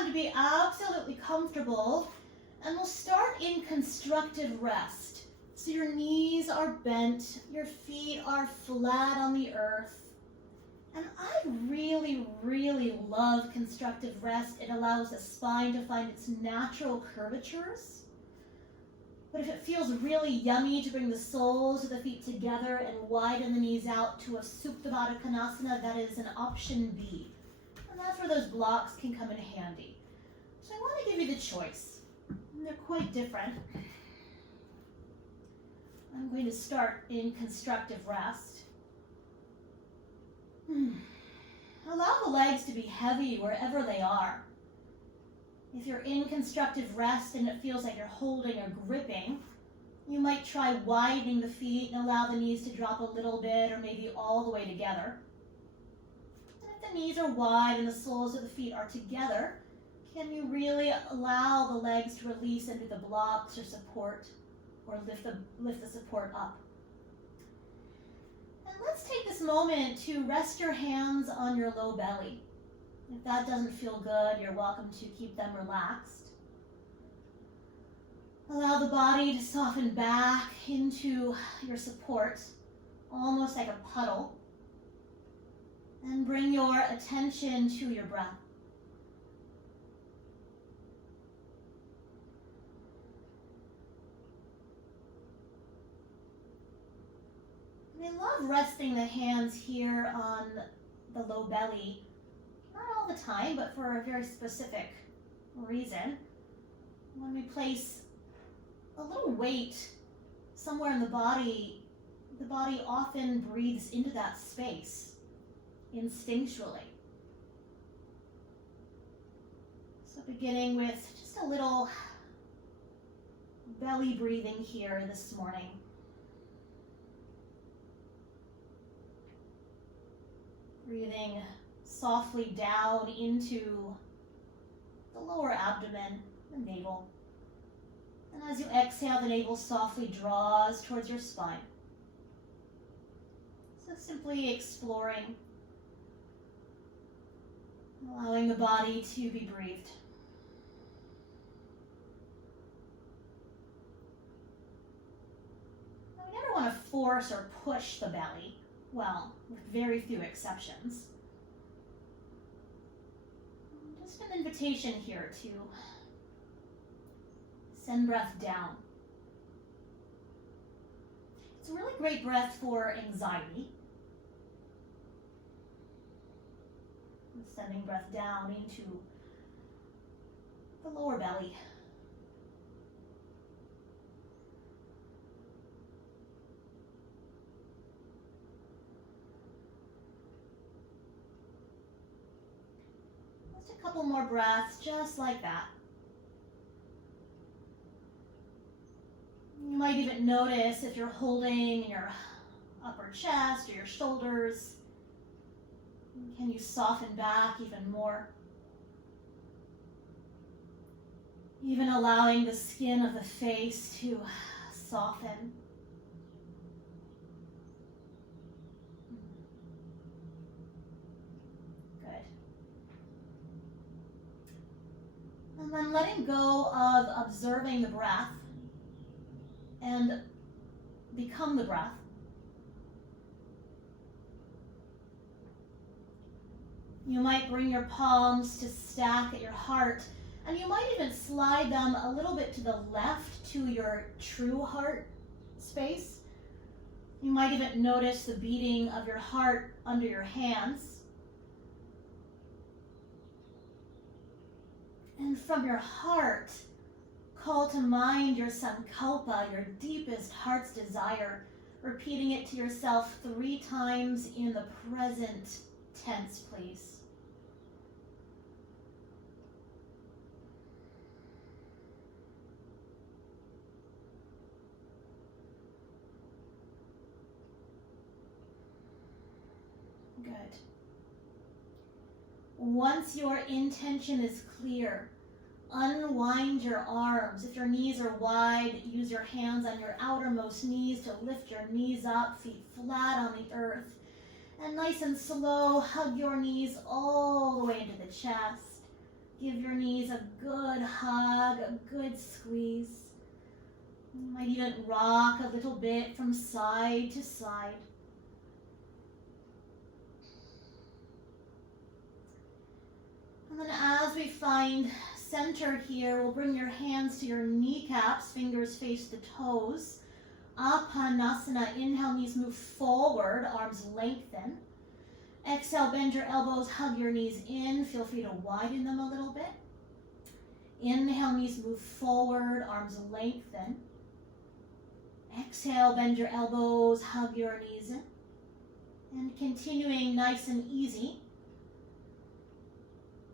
everyone to be absolutely comfortable, and we'll start in constructive rest. So your knees are bent, your feet are flat on the earth. And I really, really love constructive rest. It allows the spine to find its natural curvatures. But if it feels really yummy to bring the soles of the feet together and widen the knees out to a Supta Baddha Konasana, that is an option B. And that's where those blocks can come in handy. So I want to give you the choice. And they're quite different. I'm going to start in constructive rest. Allow the legs to be heavy wherever they are. If you're in constructive rest and it feels like you're holding or gripping, you might try widening the feet and allow the knees to drop a little bit or maybe all the way together. And if the knees are wide and the soles of the feet are together, can you really allow the legs to release into the blocks or support, or lift the support up? And let's take this moment to rest your hands on your low belly. If that doesn't feel good, you're welcome to keep them relaxed. Allow the body to soften back into your support, almost like a puddle. And bring your attention to your breath. I love resting the hands here on the low belly, not all the time, but for a very specific reason. When we place a little weight somewhere in the body often breathes into that space instinctually. So beginning with just a little belly breathing here this morning. Breathing softly down into the lower abdomen, the navel. And as you exhale, the navel softly draws towards your spine. So simply exploring, allowing the body to be breathed. Now, we never want to force or push the belly. Well, with very few exceptions. Just an invitation here to send breath down. It's a really great breath for anxiety. Sending breath down into the lower belly. A couple more breaths, just like that. You might even notice if you're holding your upper chest or your shoulders, can you soften back even more? Even allowing the skin of the face to soften. And then letting go of observing the breath and become the breath. You might bring your palms to stack at your heart, and you might even slide them a little bit to the left to your true heart space. You might even notice the beating of your heart under your hands. And from your heart, call to mind your sankalpa, your deepest heart's desire, repeating it to yourself 3 times in the present tense, please. Good. Once your intention is clear, unwind your arms. If your knees are wide, use your hands on your outermost knees to lift your knees up, feet flat on the earth. And nice and slow, hug your knees all the way into the chest. Give your knees a good hug, a good squeeze. You might even rock a little bit from side to side. And then as we find center here, we'll bring your hands to your kneecaps, fingers face the toes. Apanasana, inhale, knees move forward, arms lengthen. Exhale, bend your elbows, hug your knees in. Feel free to widen them a little bit. Inhale, knees move forward, arms lengthen. Exhale, bend your elbows, hug your knees in. And continuing nice and easy.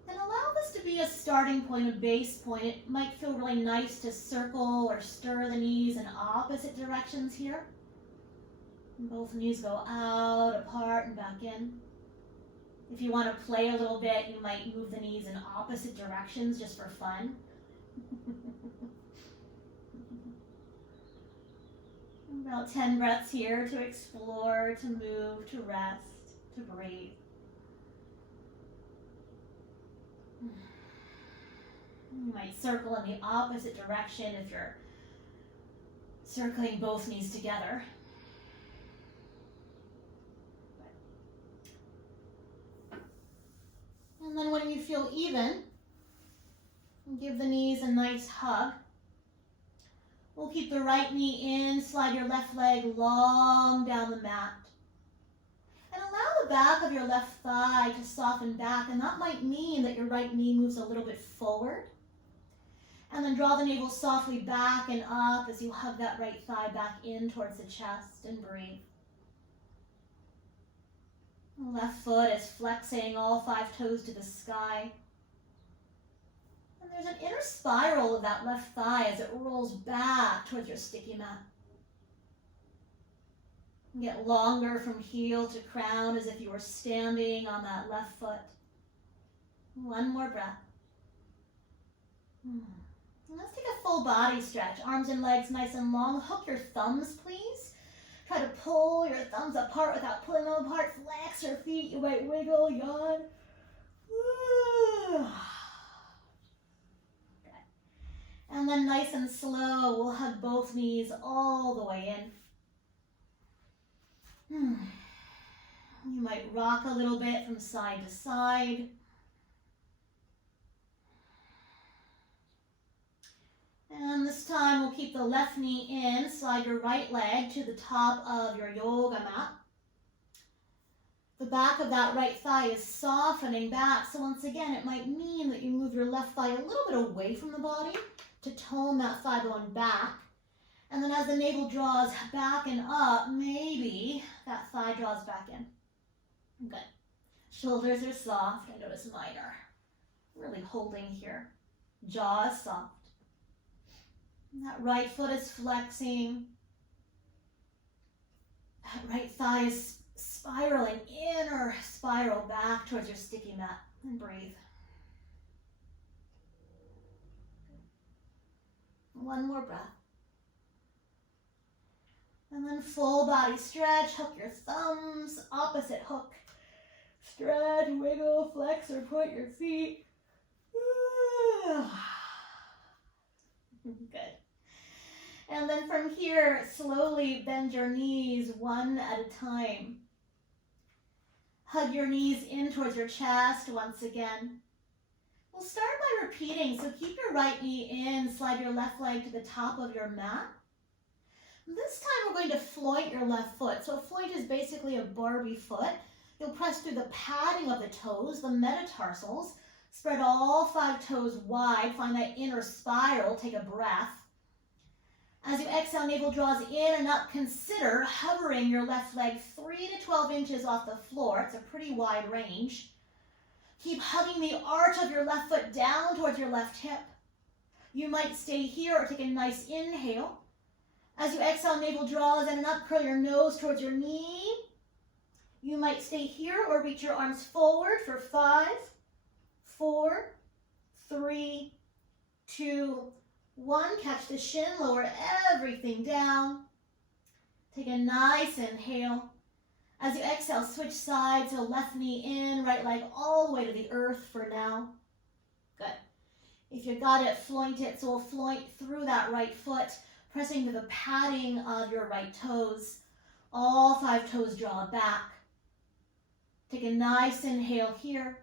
And allow this to be a starting point, a base point. It might feel really nice to circle or stir the knees in opposite directions here. And both knees go out, apart, and back in. If you want to play a little bit, you might move the knees in opposite directions just for fun. About 10 breaths here to explore, to move, to rest, to breathe. You might circle in the opposite direction if you're circling both knees together. And then when you feel even, give the knees a nice hug. We'll keep the right knee in, slide your left leg long down the mat. And allow the back of your left thigh to soften back, and that might mean that your right knee moves a little bit forward. And then draw the navel softly back and up as you hug that right thigh back in towards the chest and breathe. The left foot is flexing all 5 toes to the sky. And there's an inner spiral of that left thigh as it rolls back towards your sticky mat. Get longer from heel to crown as if you were standing on that left foot. One more breath. And let's take a full body stretch. Arms and legs nice and long. Hook your thumbs, please. Try to pull your thumbs apart without pulling them apart. Flex your feet. You might wiggle, yawn. Okay. And then nice and slow, we'll hug both knees all the way in. You might rock a little bit from side to side. And this time we'll keep the left knee in, slide your right leg to the top of your yoga mat. The back of that right thigh is softening back, so once again it might mean that you move your left thigh a little bit away from the body to tone that thigh bone back. And then as the navel draws back and up, maybe that thigh draws back in. Good. Shoulders are soft. I notice mine are really holding here. Jaw is soft. That right foot is flexing. That right thigh is spiraling, inner spiral back towards your sticky mat. And breathe. One more breath. And then full body stretch. Hook your thumbs, opposite hook. Stretch, wiggle, flex, or point your feet. Good. And then from here, slowly bend your knees one at a time. Hug your knees in towards your chest once again. We'll start by repeating, so keep your right knee in, slide your left leg to the top of your mat. This time we're going to floint your left foot. So a floint is basically a Barbie foot. You'll press through the padding of the toes, the metatarsals. Spread all 5 toes wide. Find that inner spiral. Take a breath. As you exhale, navel draws in and up. Consider hovering your left leg 3 to 12 inches off the floor. It's a pretty wide range. Keep hugging the arch of your left foot down towards your left hip. You might stay here or take a nice inhale. As you exhale, navel draws in and up. Curl your nose towards your knee. You might stay here or reach your arms forward for 5, 4, 3, 2, 1. Catch the shin, lower everything down. Take a nice inhale. As you exhale, switch sides, so left knee in, right leg all the way to the earth for now. Good. If you got it, floint it. So we'll floint through that right foot, pressing to the padding of your right toes. All 5 toes draw back. Take a nice inhale here.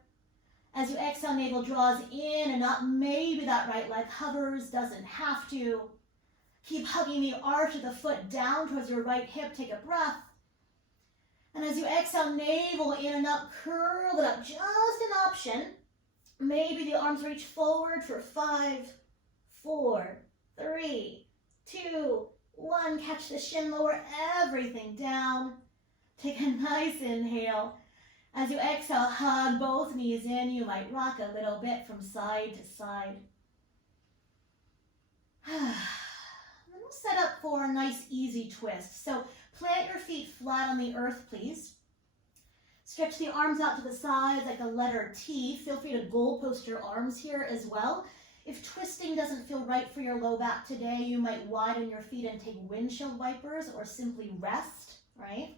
As you exhale, navel draws in and up. Maybe that right leg hovers, doesn't have to. Keep hugging the arch of the foot down towards your right hip. Take a breath. And as you exhale, navel in and up, curl it up. Just an option. Maybe the arms reach forward for 5, 4, 3, 2, 1. Catch the shin, lower everything down. Take a nice inhale. As you exhale, hug both knees in. You might rock a little bit from side to side. Then we'll set up for a nice easy twist. So plant your feet flat on the earth, please. Stretch the arms out to the sides like a letter T. Feel free to goalpost your arms here as well. If twisting doesn't feel right for your low back today, you might widen your feet and take windshield wipers or simply rest, right?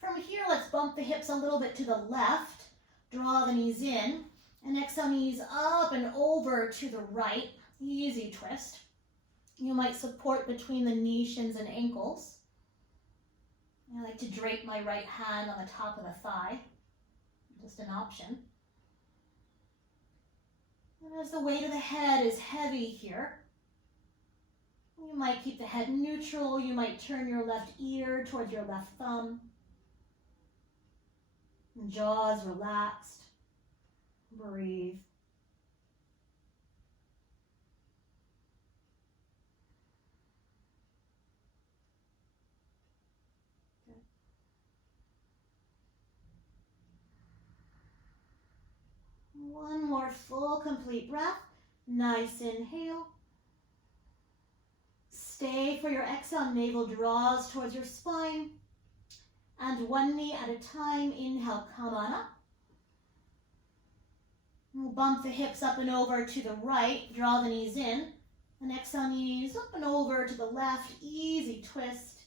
From here, let's bump the hips a little bit to the left. Draw the knees in. And exhale, knees up and over to the right. Easy twist. You might support between the knee, shins, and ankles. I like to drape my right hand on the top of the thigh. Just an option. And as the weight of the head is heavy here, you might keep the head neutral. You might turn your left ear towards your left thumb. Jaws relaxed. Breathe. Good. One more full, complete breath. Nice inhale. Stay for your exhale. Navel draws towards your spine. And one knee at a time. Inhale, come on up. We'll bump the hips up and over to the right. Draw the knees in. And exhale, knees up and over to the left. Easy twist.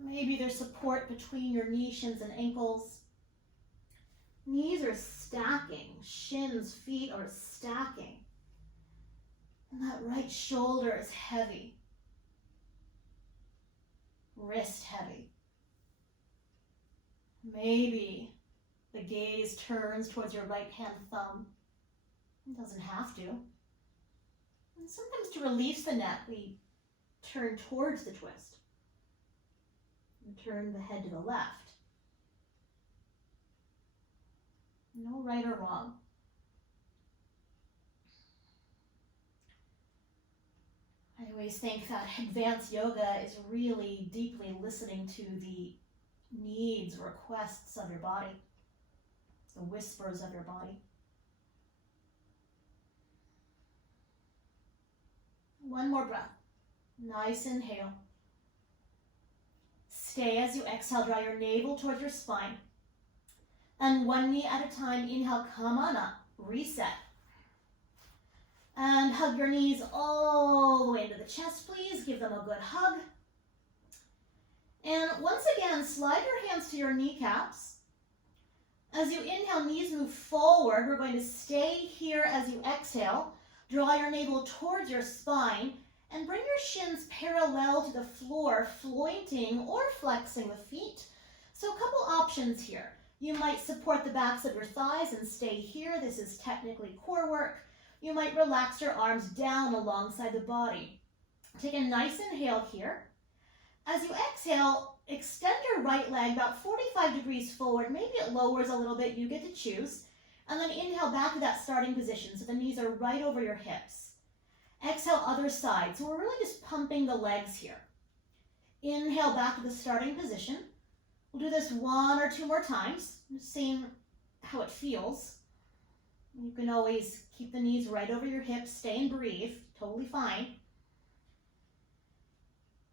Maybe there's support between your knee, shins, and ankles. Knees are stacking. Shins, feet are stacking. And that right shoulder is heavy. Wrist heavy. Maybe the gaze turns towards your right hand thumb. It doesn't have to. And sometimes to release the neck, we turn towards the twist. And turn the head to the left. No right or wrong. I always think that advanced yoga is really deeply listening to the needs, requests of your body, the whispers of your body. One more breath. Nice inhale. Stay as you exhale. Draw your navel towards your spine. And one knee at a time. Inhale, come on up. Reset. And hug your knees all the way into the chest, please. Give them a good hug. And once again, slide your hands to your kneecaps. As you inhale, knees move forward. We're going to stay here as you exhale. Draw your navel towards your spine and bring your shins parallel to the floor, flointing or flexing the feet. So a couple options here. You might support the backs of your thighs and stay here. This is technically core work. You might relax your arms down alongside the body. Take a nice inhale here. As you exhale, extend your right leg about 45 degrees forward. Maybe it lowers a little bit. You get to choose. And then inhale back to that starting position. So the knees are right over your hips. Exhale, other side. So we're really just pumping the legs here. Inhale back to the starting position. We'll do this 1 or 2 more times, seeing how it feels. You can always keep the knees right over your hips. Stay and breathe. Totally fine.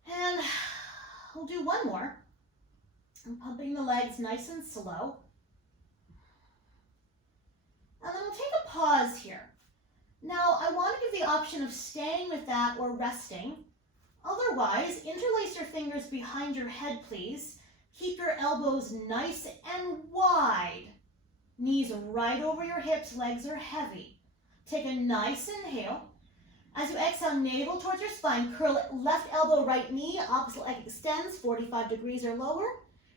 And we'll do one more. I'm pumping the legs nice and slow. And then we'll take a pause here. Now, I want to give the option of staying with that or resting. Otherwise, interlace your fingers behind your head, please. Keep your elbows nice and wide. Knees right over your hips, legs are heavy. Take a nice inhale. As you exhale, navel towards your spine, curl it, left elbow, right knee, opposite leg extends, 45 degrees or lower.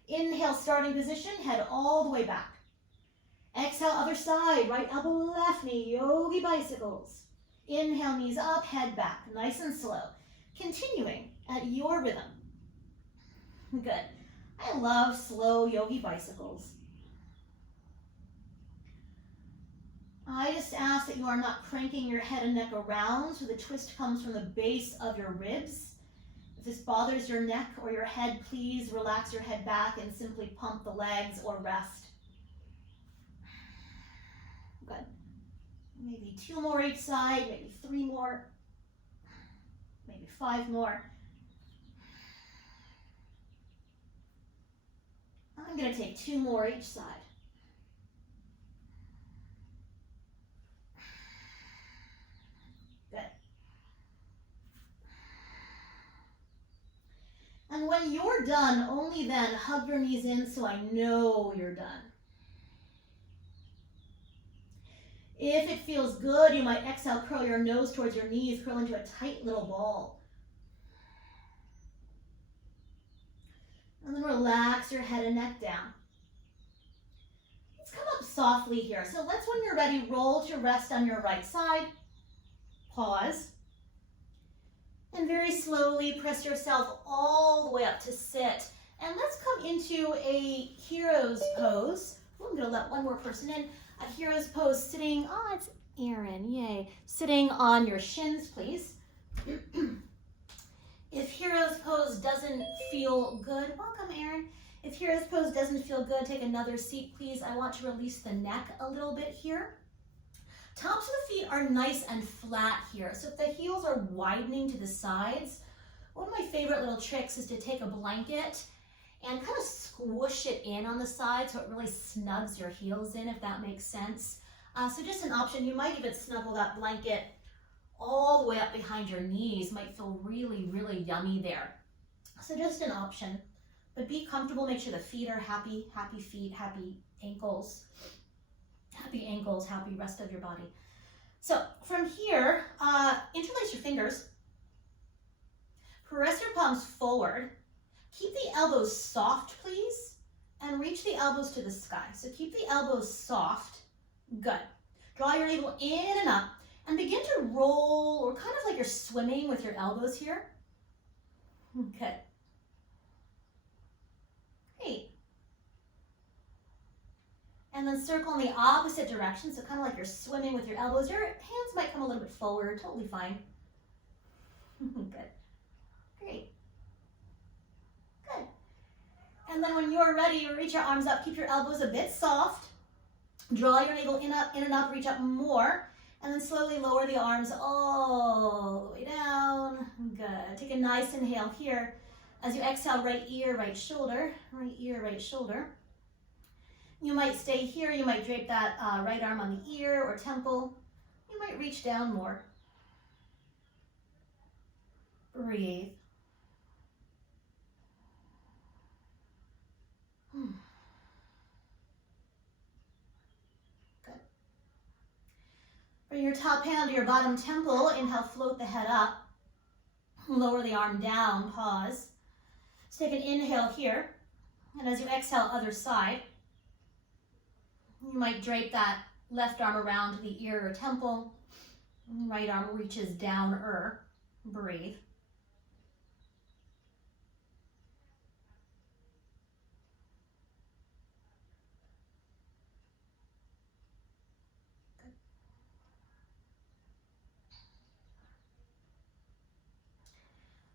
Inhale, starting position, head all the way back. Exhale, other side, right elbow, left knee, yogi bicycles. Inhale, knees up, head back, nice and slow. Continuing at your rhythm. Good. I love slow yogi bicycles. I just ask that you are not cranking your head and neck around, so the twist comes from the base of your ribs. If this bothers your neck or your head, please relax your head back and simply pump the legs or rest. Good. Maybe 2 more each side, maybe 3 more, maybe 5 more. I'm going to take 2 more each side. Good. And when you're done, only then hug your knees in so I know you're done. If it feels good, you might exhale, curl your nose towards your knees, curl into a tight little ball. And then relax your head and neck down. Let's come up softly here. So let's, when you're ready, roll to rest on your right side. Pause. And very slowly press yourself all the way up to sit. And let's come into a hero's pose. I'm going to let one more person in. A hero's pose sitting, oh, it's Erin, yay. Sitting on your shins, please. If hero's pose doesn't feel good, welcome Erin. If hero's pose doesn't feel good, take another seat, please. I want to release the neck a little bit here. Tops of the feet are nice and flat here. So if the heels are widening to the sides, one of my favorite little tricks is to take a blanket and kind of squish it in on the side so it really snugs your heels in, if that makes sense. So just an option, you might even snuggle that blanket all the way up behind your knees. Might feel really, really yummy there. So just an option, but be comfortable. Make sure the feet are happy, happy feet, happy ankles, happy rest of your body. So from here, interlace your fingers, press your palms forward, keep the elbows soft, please, and reach the elbows to the sky. So keep the elbows soft, good. Draw your navel in and up, and begin to roll, or kind of like you're swimming with your elbows here. Good. Great. And then circle in the opposite direction, so kind of like you're swimming with your elbows. Your hands might come a little bit forward, totally fine. Good. Great. Good. And then when you're ready, you reach your arms up, keep your elbows a bit soft. Draw your navel in and up, reach up more. And then slowly lower the arms all the way down. Good. Take a nice inhale here. As you exhale, right ear, right shoulder, right ear, right shoulder. You might stay here. You might drape that right arm on the ear or temple. You might reach down more. Breathe. Bring your top hand to your bottom temple. Inhale, float the head up. Lower the arm down, pause. Let's take an inhale here. And as you exhale, other side. You might drape that left arm around the ear or temple. Right arm reaches down-er. Breathe.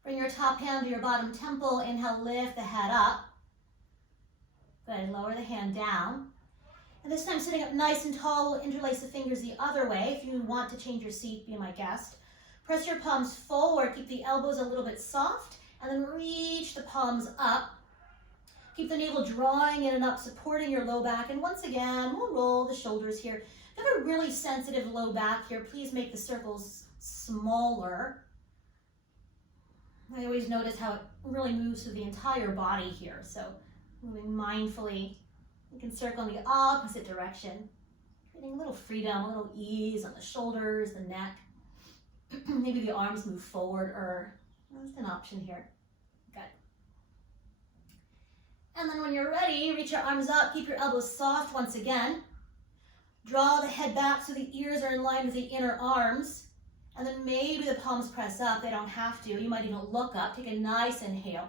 Bring your top hand to your bottom temple. Inhale, lift the head up. Good, lower the hand down. And this time sitting up nice and tall, interlace the fingers the other way. If you want to change your seat, be my guest. Press your palms forward, keep the elbows a little bit soft, and then reach the palms up. Keep the navel drawing in and up, supporting your low back. And once again, we'll roll the shoulders here. If you have a really sensitive low back here, please make the circles smaller. I always notice how it really moves through the entire body here. So moving mindfully, you can circle in the opposite direction. Getting a little freedom, a little ease on the shoulders, the neck. Maybe the arms move forward, or that's an option here. Good. And then when you're ready, reach your arms up, keep your elbows soft once again. Draw the head back so the ears are in line with the inner arms. And then maybe the palms press up. They don't have to. You might even look up. Take a nice inhale.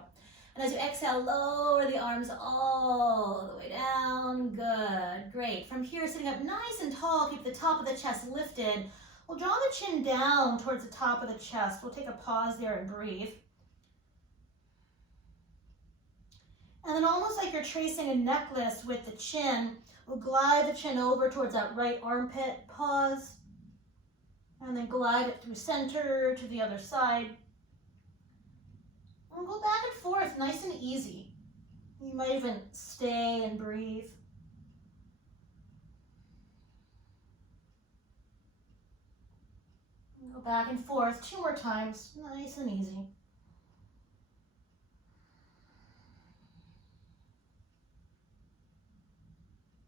And as you exhale, lower the arms all the way down. Good. Great. From here, sitting up nice and tall, keep the top of the chest lifted. We'll draw the chin down towards the top of the chest. We'll take a pause there and breathe. And then almost like you're tracing a necklace with the chin, we'll glide the chin over towards that right armpit. Pause. And then glide it through center to the other side. And go back and forth, nice and easy. You might even stay and breathe. And go back and forth 2 more times, nice and easy.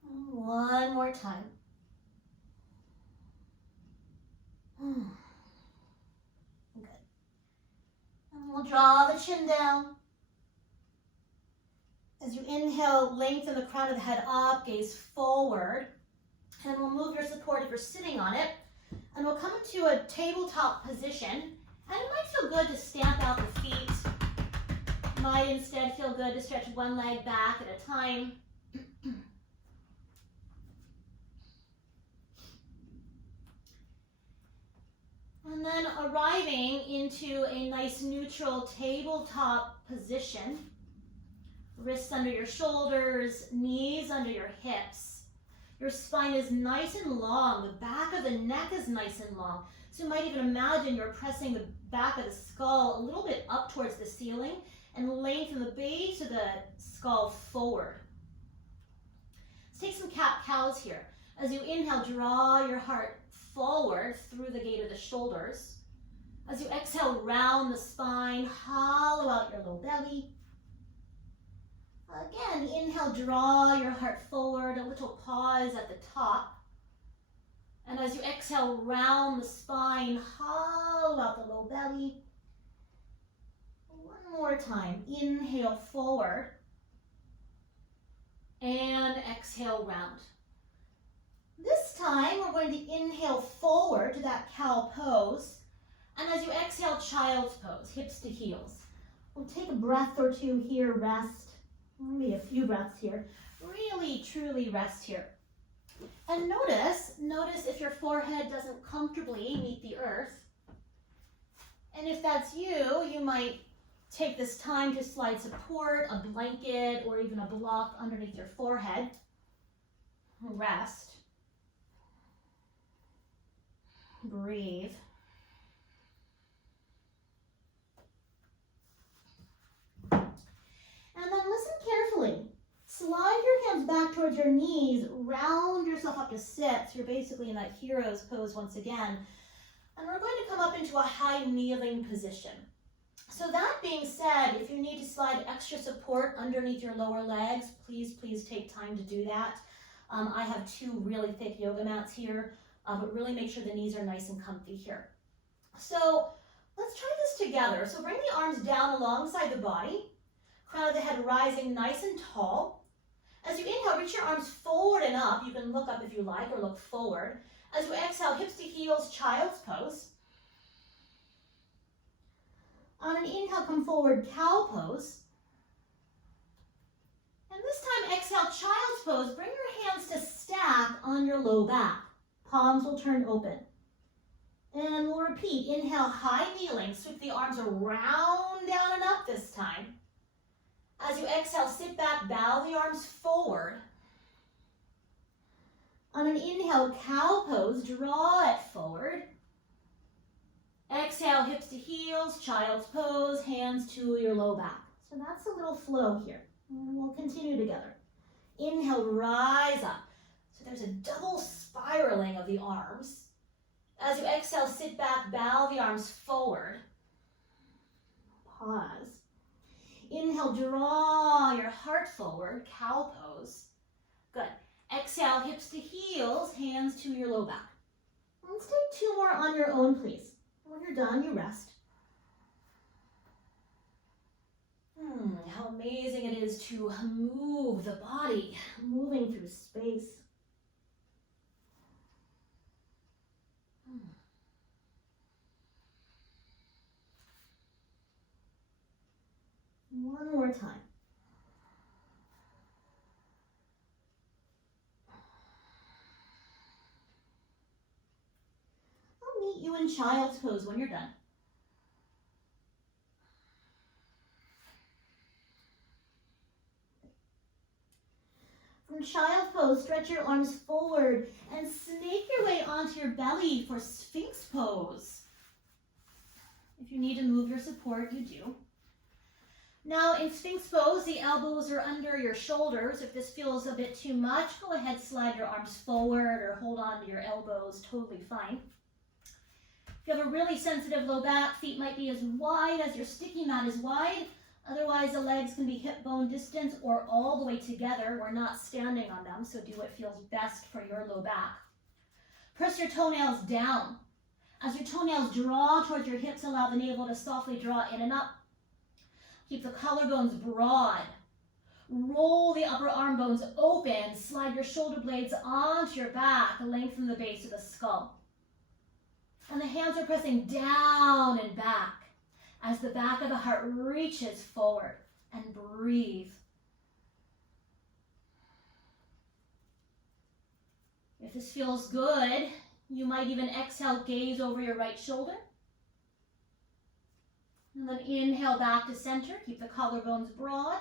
And 1 more time. Good. And we'll draw the chin down. As you inhale, lengthen the crown of the head up, gaze forward. And we'll move your support if you're sitting on it. And we'll come into a tabletop position. And it might feel good to stamp out the feet. It might instead feel good to stretch one leg back at a time. And then arriving into a nice neutral tabletop position. Wrists under your shoulders, knees under your hips. Your spine is nice and long. The back of the neck is nice and long. So you might even imagine you're pressing the back of the skull a little bit up towards the ceiling and lengthen the base of the skull forward. Let's take some cat-cows here. As you inhale, draw your heart forward through the gate of the shoulders. As you exhale, round the spine, hollow out your low belly. Again, inhale, draw your heart forward, a little pause at the top. And as you exhale, round the spine, hollow out the low belly. 1 more time. Inhale, forward. And exhale, round. This time, we're going to inhale forward to that cow pose. And as you exhale, child's pose, hips to heels. We'll take a breath or 2 here, rest. Maybe a few breaths here. Really, truly rest here. And notice if your forehead doesn't comfortably meet the earth. And if that's you, you might take this time to slide support, a blanket, or even a block underneath your forehead. Rest. Breathe. And then listen carefully. Slide your hands back towards your knees, round yourself up to sit. So you're basically in that hero's pose once again. And we're going to come up into a high kneeling position. So that being said, if you need to slide extra support underneath your lower legs, please take time to do that. I have 2 really thick yoga mats here, but really make sure the knees are nice and comfy here. So let's try this together. So bring the arms down alongside the body. Crown of the head rising nice and tall. As you inhale, reach your arms forward and up. You can look up if you like or look forward. As you exhale, hips to heels, child's pose. On an inhale, come forward, cow pose. And this time, exhale, child's pose. Bring your hands to stack on your low back. Palms will turn open. And we'll repeat. Inhale, high kneeling. Sweep the arms around, down, and up this time. As you exhale, sit back, bow the arms forward. On an inhale, cow pose, draw it forward. Exhale, hips to heels, child's pose, hands to your low back. So that's a little flow here. And we'll continue together. Inhale, rise up. So there's a double spiraling of the arms. As you exhale, sit back, bow the arms forward. Pause. Inhale, draw your heart forward, cow pose. Good. Exhale, hips to heels, hands to your low back. Let's take 2 more on your own, please. When you're done, you rest. How amazing it is to move the body, moving through space. One more time. I'll meet you in child's pose when you're done. From child pose, stretch your arms forward and snake your way onto your belly for Sphinx pose. If you need to move your support, you do. Now in Sphinx pose, the elbows are under your shoulders. If this feels a bit too much, go ahead, slide your arms forward or hold on to your elbows, totally fine. If you have a really sensitive low back, feet might be as wide as your sticky mat is wide. Otherwise, the legs can be hip bone distance or all the way together. We're not standing on them, so do what feels best for your low back. Press your toenails down. As your toenails draw towards your hips, allow the navel to softly draw in and up. Keep the collarbones broad. Roll the upper arm bones open. Slide your shoulder blades onto your back. Lengthen the base of the skull. And the hands are pressing down and back as the back of the heart reaches forward, and breathe. If this feels good, you might even exhale, gaze over your right shoulder. And then inhale back to center, keep the collarbones broad.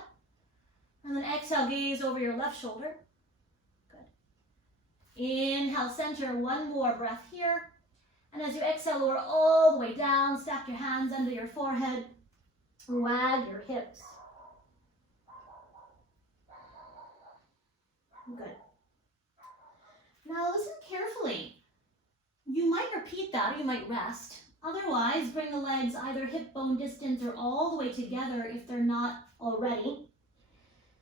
And then exhale, gaze over your left shoulder. Good. Inhale, center, one more breath here. And as you exhale, lower all the way down, stack your hands under your forehead, wag your hips. Good. Now listen carefully. You might repeat that or you might rest. Otherwise, bring the legs either hip bone distance or all the way together if they're not already.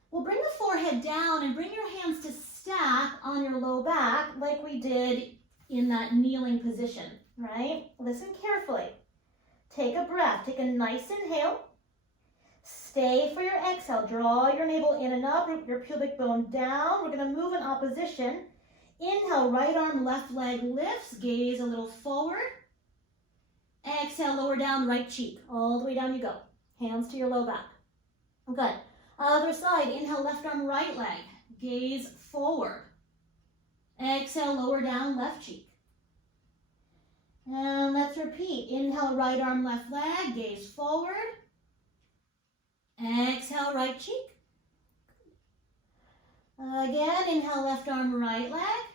We'll bring the forehead down and bring your hands to stack on your low back like we did in that kneeling position, right? Listen carefully. Take a breath. Take a nice inhale. Stay for your exhale. Draw your navel in and up, root your pubic bone down. We're going to move in opposition. Inhale, right arm, left leg lifts. Gaze a little forward. Exhale, lower down, right cheek. All the way down you go. Hands to your low back. Good. Other side. Inhale, left arm, right leg. Gaze forward. Exhale, lower down, left cheek. And let's repeat. Inhale, right arm, left leg, gaze forward. Exhale, right cheek. Again, inhale, left arm, right leg.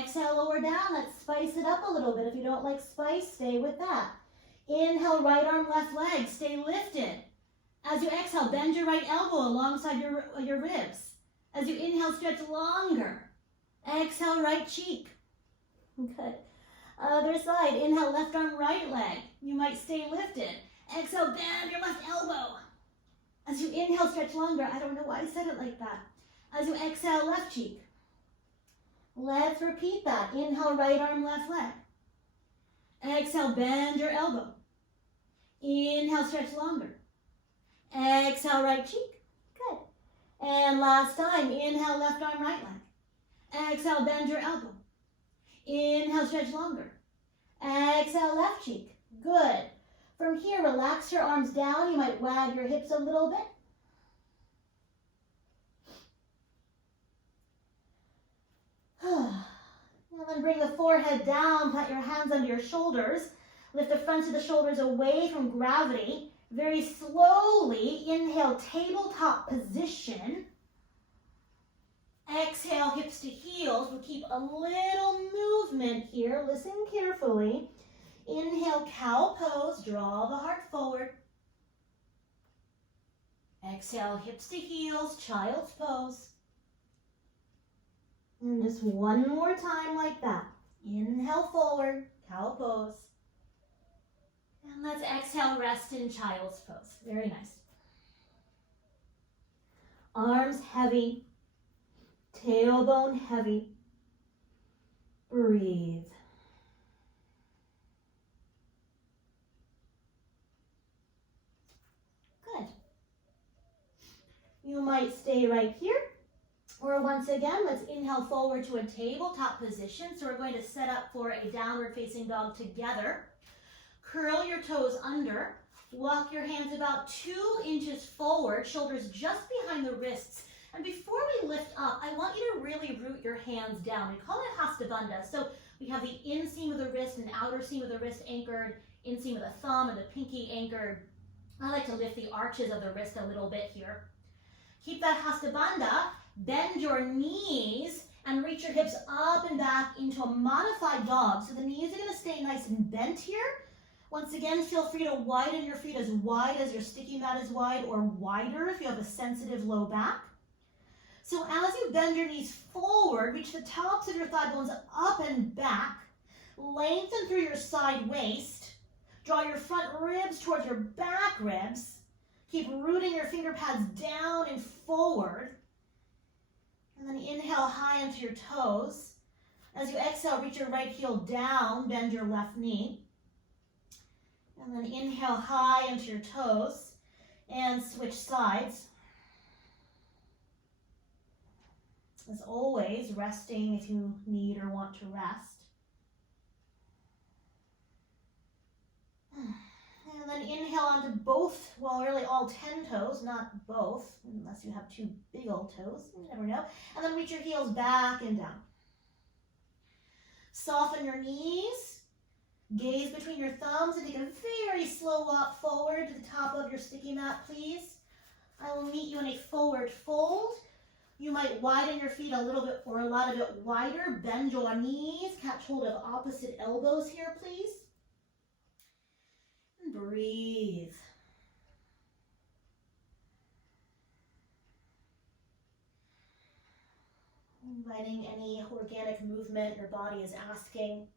Exhale, lower down. Let's spice it up a little bit. If you don't like spice, stay with that. Inhale, right arm, left leg, stay lifted. As you exhale, bend your right elbow alongside your ribs. As you inhale, stretch longer. Exhale, right cheek. Good. Other side. Inhale, left arm, right leg. You might stay lifted. Exhale, bend your left elbow. As you inhale, stretch longer. I don't know why I said it like that. As you exhale, left cheek. Let's repeat that. Inhale, right arm, left leg. Exhale, bend your elbow. Inhale, stretch longer. Exhale, right cheek. Good. And last time, inhale, left arm, right leg. Exhale, bend your elbow. Inhale, stretch longer. Exhale, left cheek. Good. From here, relax your arms down. You might wag your hips a little bit. Now then bring the forehead down, put your hands under your shoulders. Lift the fronts of the shoulders away from gravity. Very slowly, inhale, tabletop position. Exhale, hips to heels. We'll keep a little movement here. Listen carefully. Inhale, cow pose. Draw the heart forward. Exhale, hips to heels, child's pose. And just one more time like that. Inhale forward, cow pose. And let's exhale, rest in child's pose. Very nice. Arms heavy. Tailbone heavy. Breathe. Good. You might stay right here. Or once again, let's inhale forward to a tabletop position. So we're going to set up for a downward facing dog together. Curl your toes under. Walk your hands about 2 inches forward, shoulders just behind the wrists. And before we lift up, I want you to really root your hands down. We call it Hatha. So we have the inseam of the wrist and outer seam of the wrist anchored, inseam of the thumb and the pinky anchored. I like to lift the arches of the wrist a little bit here. Keep that Hatha. Bend your knees and reach your hips up and back into a modified dog. So the knees are going to stay nice and bent here. Once again, feel free to widen your feet as wide as your sticky mat is wide, or wider if you have a sensitive low back. So as you bend your knees forward, reach the tops of your thigh bones up and back. Lengthen through your side waist. Draw your front ribs towards your back ribs. Keep rooting your finger pads down and forward. And then inhale high into your toes. As you exhale, reach your right heel down, bend your left knee. And then inhale high into your toes and switch sides. As always, resting if you need or want to rest. And then inhale onto both, well, really all 10 toes, not both, unless you have 2 big old toes, you never know. And then reach your heels back and down. Soften your knees, gaze between your thumbs, and take a very slow walk forward to the top of your sticky mat, please. I will meet you in a forward fold. You might widen your feet a little bit or a lot of it wider. Bend your knees, catch hold of opposite elbows here, please. And breathe. Inviting any organic movement your body is asking.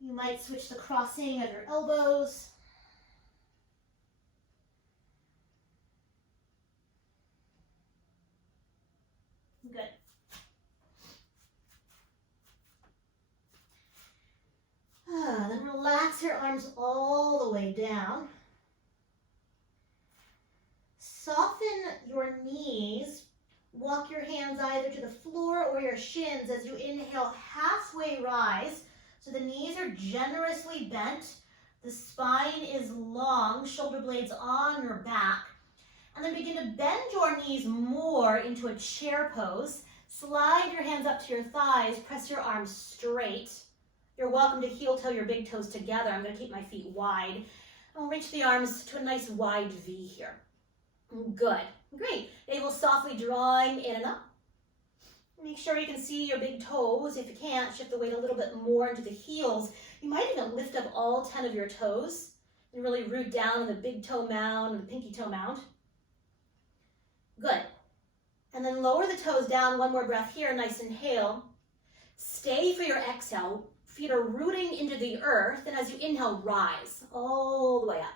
You might switch the crossing of your elbows. Good. Then relax your arms all the way down. Soften your knees. Walk your hands either to the floor or your shins as you inhale, halfway rise. So the knees are generously bent. The spine is long, shoulder blades on your back. And then begin to bend your knees more into a chair pose. Slide your hands up to your thighs. Press your arms straight. You're welcome to heel toe your big toes together. I'm going to keep my feet wide. I'll reach the arms to a nice wide V here. Good. Great. Navel softly drawing in and up. Make sure you can see your big toes. If you can't, shift the weight a little bit more into the heels. You might even lift up all 10 of your toes and really root down in the big toe mound and the pinky toe mound. Good. And then lower the toes down. One more breath here. Nice inhale. Stay for your exhale. Feet are rooting into the earth. And as you inhale, rise all the way up.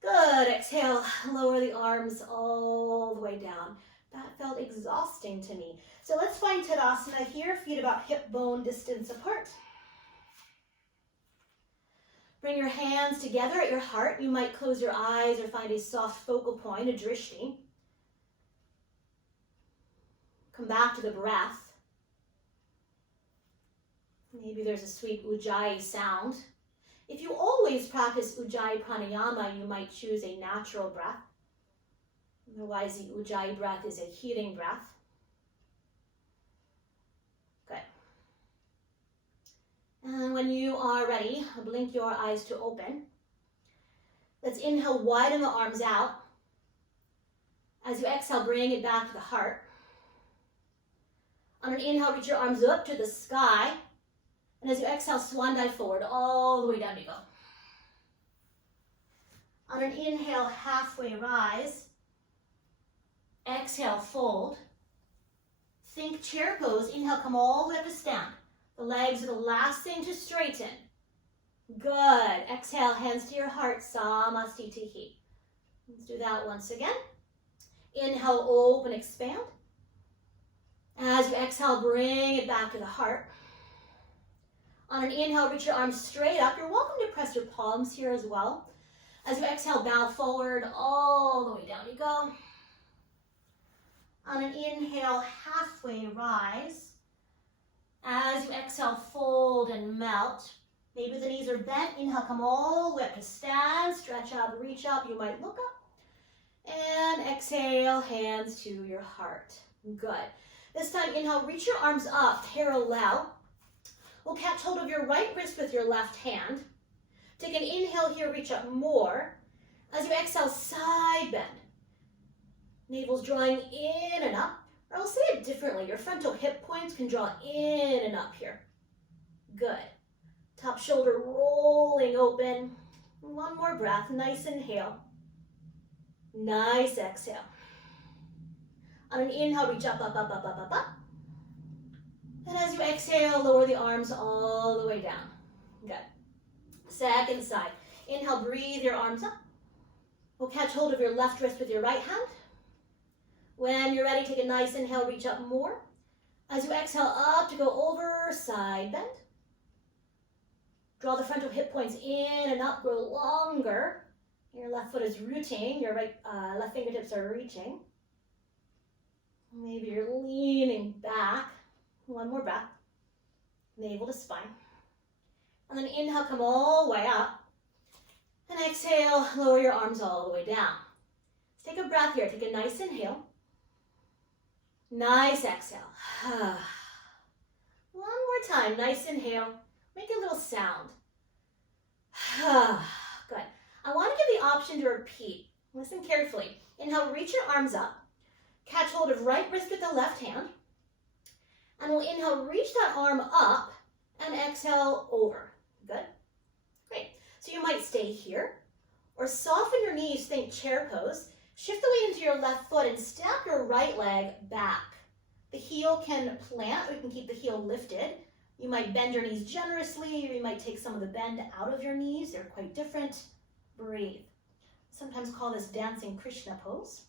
Good. Exhale. Lower the arms all the way down. That felt exhausting to me. So let's find Tadasana here. Feet about hip bone distance apart. Bring your hands together at your heart. You might close your eyes or find a soft focal point, a drishti. Come back to the breath. Maybe there's a sweet Ujjayi sound. If you always practice Ujjayi pranayama, you might choose a natural breath. Otherwise, the Ujjayi breath is a heating breath. Good. And when you are ready, blink your eyes to open. Let's inhale, widen the arms out. As you exhale, bring it back to the heart. On an inhale, reach your arms up to the sky. And as you exhale, swan dive forward, all the way down you go. On an inhale, halfway rise. Exhale, fold. Think chair pose. Inhale, come all the way up to stand. The legs are the last thing to straighten. Good. Exhale, hands to your heart, Samastitihi. Let's do that once again. Inhale, open, expand. As you exhale, bring it back to the heart. On an inhale, reach your arms straight up. You're welcome to press your palms here as well. As you exhale, bow forward, all the way down you go. On an inhale, halfway rise. As you exhale, fold and melt. Maybe the knees are bent. Inhale, come all the way up to stand. Stretch out, reach up. You might look up. And exhale, hands to your heart. Good. This time, inhale, reach your arms up, parallel. We'll catch hold of your right wrist with your left hand. Take an inhale here, reach up more. As you exhale, side bend. Navel's drawing in and up. Or I'll say it differently. Your frontal hip points can draw in and up here. Good. Top shoulder rolling open. One more breath. Nice inhale. Nice exhale. On an inhale, reach up, up, up, up, up, up, up. And as you exhale, lower the arms all the way down. Good. Second side. Inhale, breathe your arms up. We'll catch hold of your left wrist with your right hand. When you're ready, take a nice inhale, reach up more. As you exhale up to go over, side bend. Draw the frontal hip points in and up, grow longer. Your left foot is rooting, your left fingertips are reaching. Maybe you're leaning back. One more breath. Navel to spine. And then inhale, come all the way up. And exhale, lower your arms all the way down. Let's take a breath here. Take a nice inhale. Nice exhale. One more time. Nice inhale. Make a little sound. Good. I want to give the option to repeat. Listen carefully. Inhale, reach your arms up. Catch hold of right wrist with the left hand. And we'll inhale, reach that arm up, and exhale over. Good? Great. So you might stay here, or soften your knees, think chair pose. Shift the weight into your left foot and step your right leg back. The heel can plant, or you can keep the heel lifted. You might bend your knees generously, or you might take some of the bend out of your knees. They're quite different. Breathe. Sometimes call this dancing Krishna pose.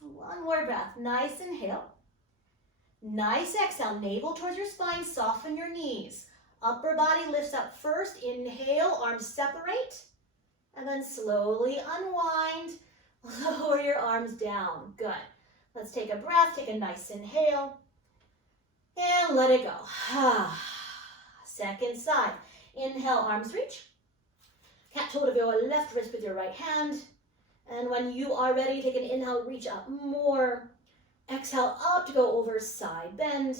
One more breath. Nice inhale. Nice exhale. Navel towards your spine. Soften your knees. Upper body lifts up first. Inhale. Arms separate. And then slowly unwind. Lower your arms down. Good. Let's take a breath. Take a nice inhale. And let it go. Second side. Inhale. Arms reach. Catch hold of your left wrist with your right hand. And when you are ready, take an inhale, reach up more. Exhale up to go over, side bend.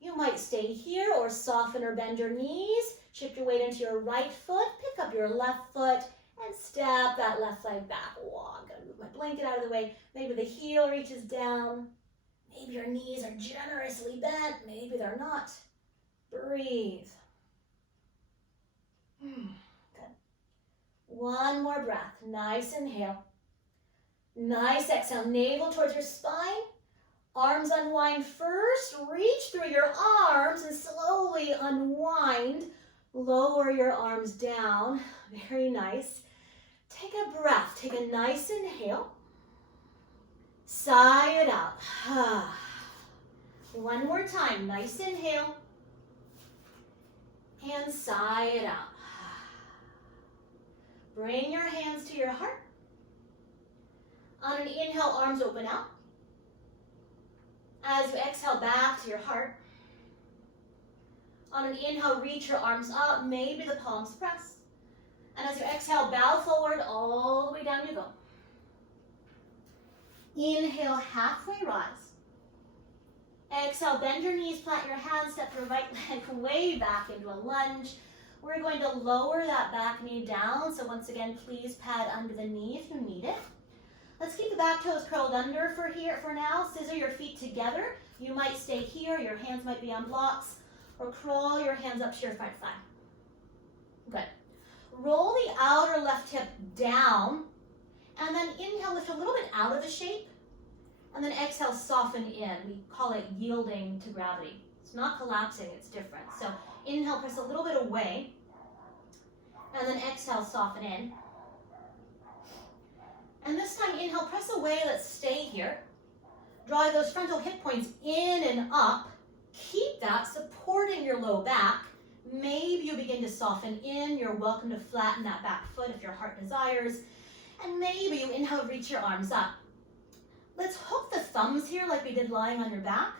You might stay here or soften or bend your knees. Shift your weight into your right foot. Pick up your left foot and step that left leg back. Oh, I'm going to move my blanket out of the way. Maybe the heel reaches down. Maybe your knees are generously bent. Maybe they're not. Breathe. One more breath. Nice inhale. Nice exhale. Navel towards your spine. Arms unwind first. Reach through your arms and slowly unwind. Lower your arms down. Very nice. Take a breath. Take a nice inhale. Sigh it out. One more time. Nice inhale. And sigh it out. Bring your hands to your heart. On an inhale, arms open out. As you exhale, back to your heart. On an inhale, reach your arms up. Maybe the palms press. And as you exhale, bow forward, all the way down you go. Inhale, halfway rise. Exhale, bend your knees, plant your hands, step your right leg way back into a lunge. We're going to lower that back knee down. So once again, please pad under the knee if you need it. Let's keep the back toes curled under for now. Scissor your feet together. You might stay here. Your hands might be on blocks. Or crawl your hands up to your front thigh. Good. Roll the outer left hip down. And then inhale, lift a little bit out of the shape. And then exhale, soften in. We call it yielding to gravity. It's not collapsing, it's different. So Inhale, press a little bit away. And then exhale, soften in. And this time, inhale, press away. Let's stay here. Draw those frontal hip points in and up. Keep that, supporting your low back. Maybe you begin to soften in. You're welcome to flatten that back foot if your heart desires. And maybe you inhale, reach your arms up. Let's hook the thumbs here like we did lying on your back.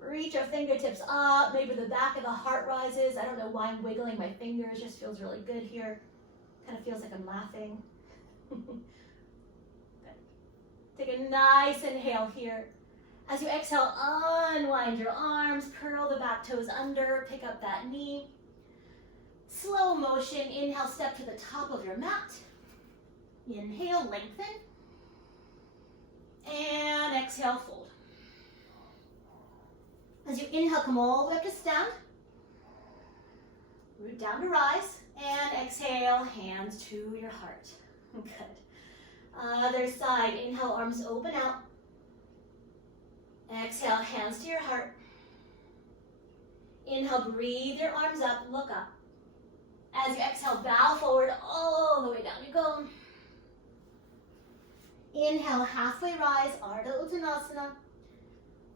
Reach our fingertips up. Maybe the back of the heart rises. I don't know why I'm wiggling my fingers. Just feels really good here. Kind of feels like I'm laughing. Good. Take a nice inhale here. As you exhale, unwind your arms. Curl the back toes under. Pick up that knee. Slow motion. Inhale, step to the top of your mat. Inhale, lengthen. And exhale, fold. As you inhale, come all the way up to stand. Root down to rise. And exhale, hands to your heart. Good. Other side. Inhale, arms open out. Exhale, hands to your heart. Inhale, breathe your arms up, look up. As you exhale, bow forward all the way down you go. Inhale, halfway rise, Ardha Uttanasana.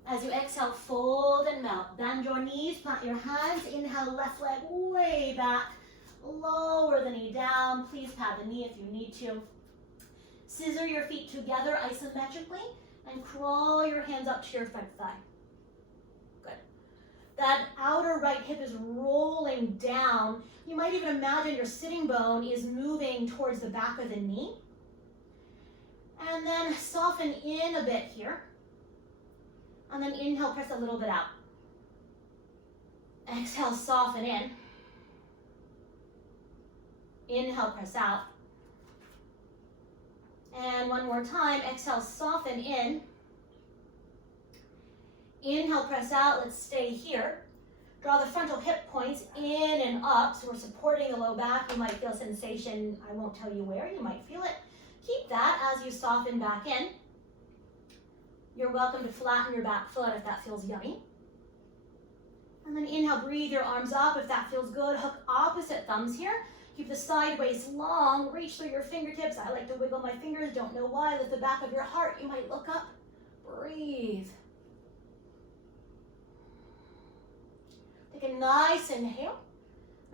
As you exhale, fold and melt. Bend your knees, plant your hands. Inhale, left leg way back. Lower the knee down. Please pad the knee if you need to. Scissor your feet together isometrically and crawl your hands up to your front thigh. Good. That outer right hip is rolling down. You might even imagine your sitting bone is moving towards the back of the knee. And then soften in a bit here. And then inhale, press a little bit out. Exhale, soften in. Inhale, press out. And one more time, exhale, soften in. Inhale, press out. Let's stay here. Draw the frontal hip points in and up. So we're supporting the low back. You might feel sensation. I won't tell you where. You might feel it. Keep that as you soften back in. You're welcome to flatten your back foot if that feels yummy. And then inhale, breathe your arms up if that feels good. Hook opposite thumbs here. Keep the side waist long. Reach through your fingertips. I like to wiggle my fingers. Don't know why. Lift the back of your heart. You might look up. Breathe. Take a nice inhale.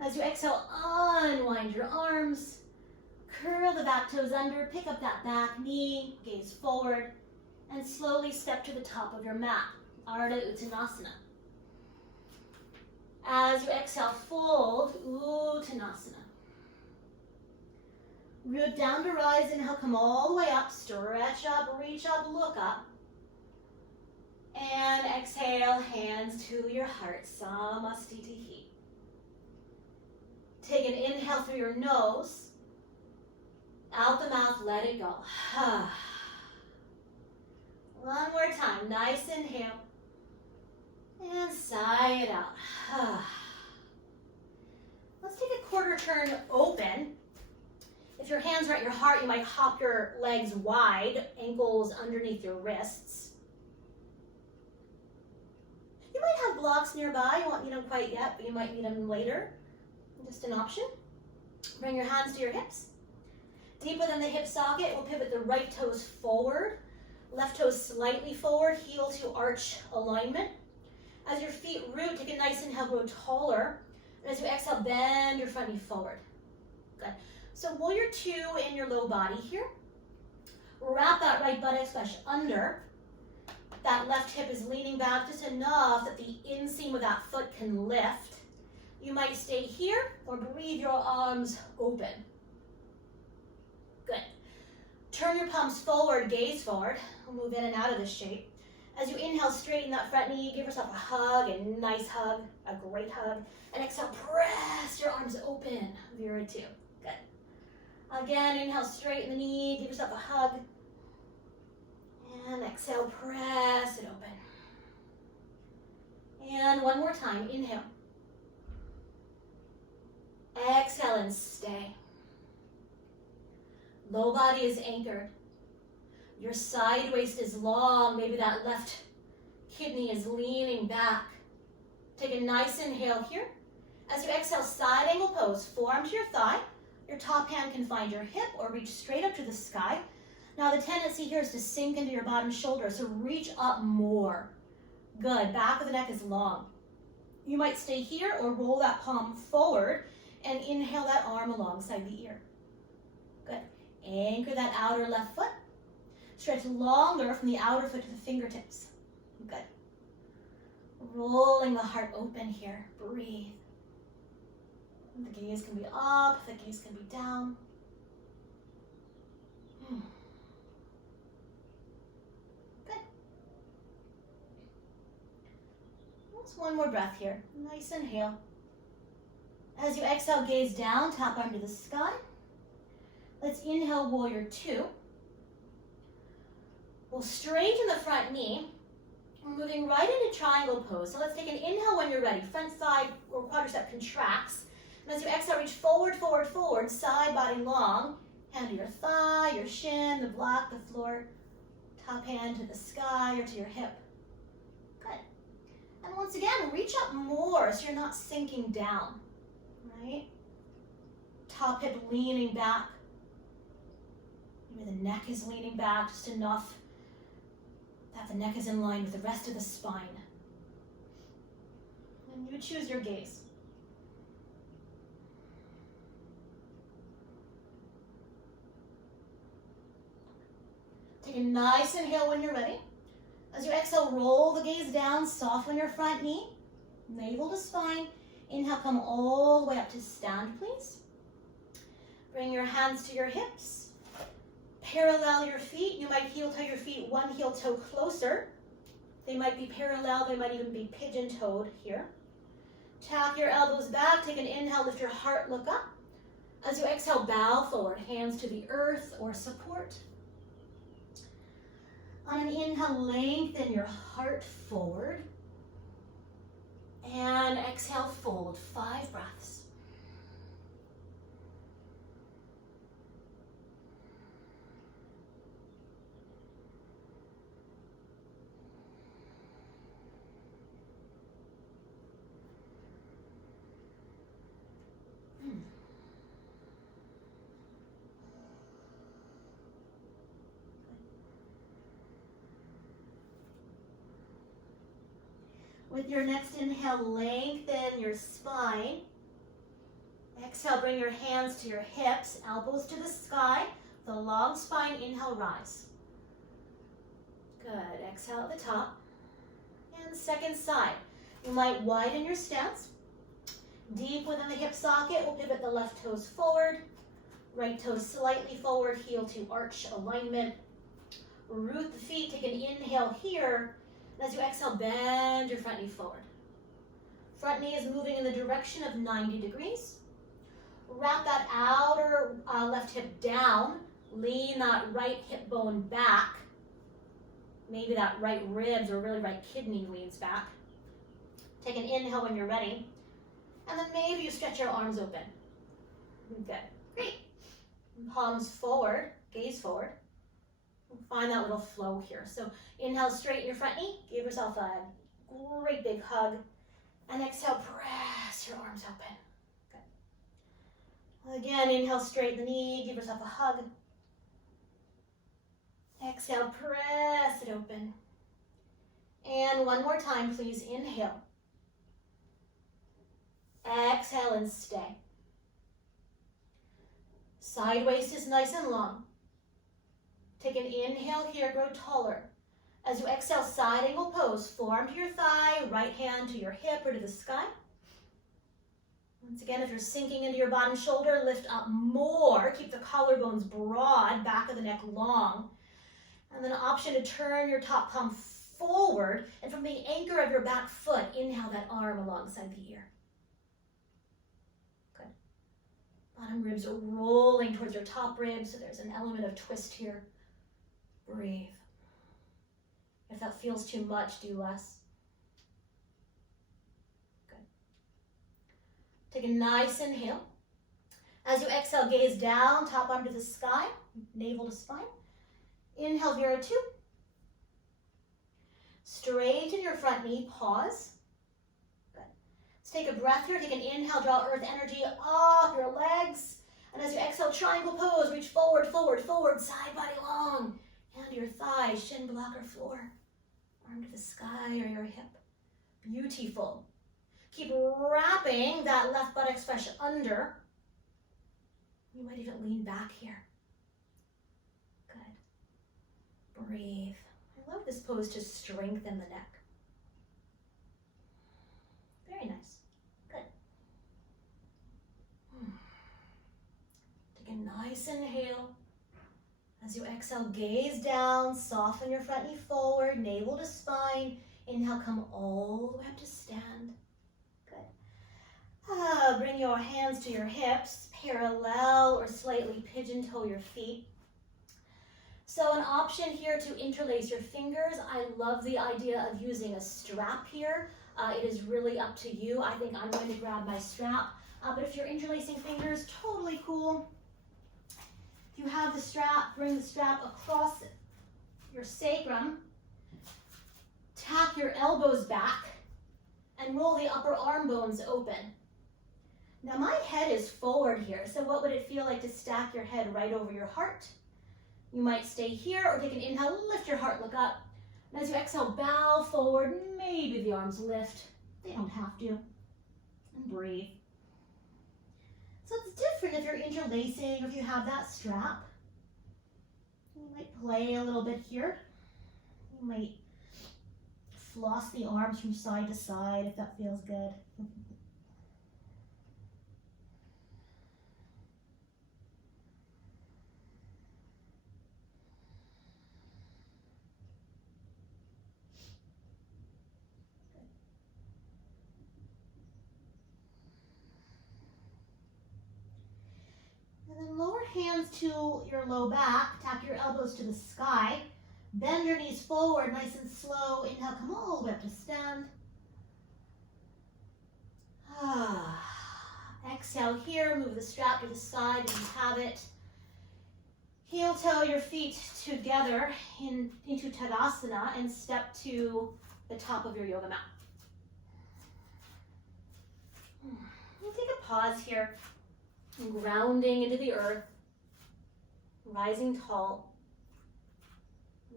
As you exhale, unwind your arms. Curl the back toes under. Pick up that back knee. Gaze forward. And slowly step to the top of your mat. Ardha Uttanasana. As you exhale, fold Uttanasana. Root down to rise. Inhale, come all the way up. Stretch up, reach up, look up. And exhale, hands to your heart. Samastitihi. Take an inhale through your nose. Out the mouth, let it go. One more time. Nice inhale. And sigh it out. Let's take a quarter turn open. If your hands are at your heart, you might hop your legs wide, ankles underneath your wrists. You might have blocks nearby. You won't need them quite yet, but you might need them later. Just an option. Bring your hands to your hips. Deeper than the hip socket, we'll pivot the right toes forward. Left toes slightly forward, heel to arch alignment. As your feet root, take a nice inhale, grow taller. And as you exhale, bend your front knee forward. Good. So warrior two in your low body here. Wrap that right buttocks flesh under. That left hip is leaning back just enough that the inseam of that foot can lift. You might stay here or breathe your arms open. Good. Turn your palms forward, gaze forward. We'll move in and out of this shape. As you inhale, straighten that front knee. Give yourself a hug, a nice hug, a great hug. And exhale, press your arms open. Virya 2. Good. Again, inhale, straighten the knee. Give yourself a hug. And exhale, press it open. And one more time. Inhale. Exhale and stay. Low body is anchored. Your side waist is long. Maybe that left kidney is leaning back. Take a nice inhale here. As you exhale, side angle pose, forearm to your thigh. Your top hand can find your hip or reach straight up to the sky. Now the tendency here is to sink into your bottom shoulder, so reach up more. Good, back of the neck is long. You might stay here or roll that palm forward and inhale that arm alongside the ear. Good. Anchor that outer left foot. Stretch longer from the outer foot to the fingertips. Good. Rolling the heart open here. Breathe. The gaze can be up, the gaze can be down. Good. Just one more breath here. Nice inhale. As you exhale, gaze down, top arm to the sky. Let's inhale, warrior two. We'll straighten the front knee. We're moving right into triangle pose. So let's take an inhale when you're ready. Front side or quadricep contracts. And as you exhale, reach forward, forward, forward, side body long. Hand to your thigh, your shin, the block, the floor. Top hand to the sky or to your hip. Good. And once again, reach up more so you're not sinking down, right? Top hip leaning back. Maybe the neck is leaning back just enough that the neck is in line with the rest of the spine. And you choose your gaze. Take a nice inhale when you're ready. As you exhale, roll the gaze down, soften your front knee, navel to spine. Inhale, come all the way up to stand, please. Bring your hands to your hips. Parallel your feet. You might heel toe your feet one heel toe closer. They might be parallel, they might even be pigeon-toed here. Tap your elbows back, take an inhale, lift your heart, look up. As you exhale, bow forward, hands to the earth or support. On an inhale, lengthen your heart forward. And exhale, fold, 5 breaths. With your next inhale, lengthen your spine. Exhale, bring your hands to your hips, elbows to the sky. The long spine, inhale, rise. Good, exhale at the top. And second side. You might widen your stance. Deep within the hip socket, we'll pivot the left toes forward. Right toes slightly forward, heel to arch alignment. Root the feet, take an inhale here. As you exhale, bend your front knee forward. Front knee is moving in the direction of 90 degrees. Wrap that outer left hip down. Lean that right hip bone back. Maybe that right ribs or really right kidney leans back. Take an inhale when you're ready. And then maybe you stretch your arms open. Good. Great. Palms forward, gaze forward. Find that little flow here. So inhale, straighten your front knee. Give yourself a great big hug. And exhale, press your arms open. Good. Again, inhale, straighten the knee. Give yourself a hug. Exhale, press it open. And one more time, please. Inhale. Exhale and stay. Side waist is nice and long. Take an inhale here, grow taller. As you exhale, side angle pose, forearm to your thigh, right hand to your hip or to the sky. Once again, if you're sinking into your bottom shoulder, lift up more. Keep the collarbones broad, back of the neck long. And then an option to turn your top palm forward, and from the anchor of your back foot, inhale that arm alongside the ear. Good. Bottom ribs are rolling towards your top ribs, so there's an element of twist here. Breathe. If that feels too much, do less. Good. Take a nice inhale. As you exhale, gaze down, top arm to the sky, navel to spine. Inhale, Vira 2. Straighten your front knee, pause. Good. Let's take a breath here. Take an inhale, draw earth energy off your legs. And as you exhale, triangle pose, reach forward, forward, forward, side body long. Hand to your thighs, shin blocker floor. Arm to the sky or your hip. Beautiful. Keep wrapping that left buttocks fresh under. You might even lean back here. Good. Breathe. I love this pose to strengthen the neck. Very nice. Good. Take a nice inhale. As you exhale, gaze down, soften your front knee forward, navel to spine. Inhale, come all the way up to stand. Good. Bring your hands to your hips, parallel or slightly pigeon toe your feet. So an option here to interlace your fingers. I love the idea of using a strap here. It is really up to you. I think I'm going to grab my strap. But if you're interlacing fingers, totally cool. If you have the strap, bring the strap across your sacrum. Tap your elbows back and roll the upper arm bones open. Now my head is forward here, so what would it feel like to stack your head right over your heart? You might stay here or take an inhale, lift your heart, look up. And as you exhale, bow forward, maybe the arms lift. They don't have to. And breathe. So it's different if you're interlacing or if you have that strap. You might play a little bit here. You might floss the arms from side to side if that feels good. And then lower hands to your low back, tap your elbows to the sky. Bend your knees forward, nice and slow. Inhale, come all the way up to stand. Exhale here, move the strap to the side if you have it. Heel toe your feet together into Tadasana and step to the top of your yoga mat. We'll take a pause here, grounding into the earth, rising tall.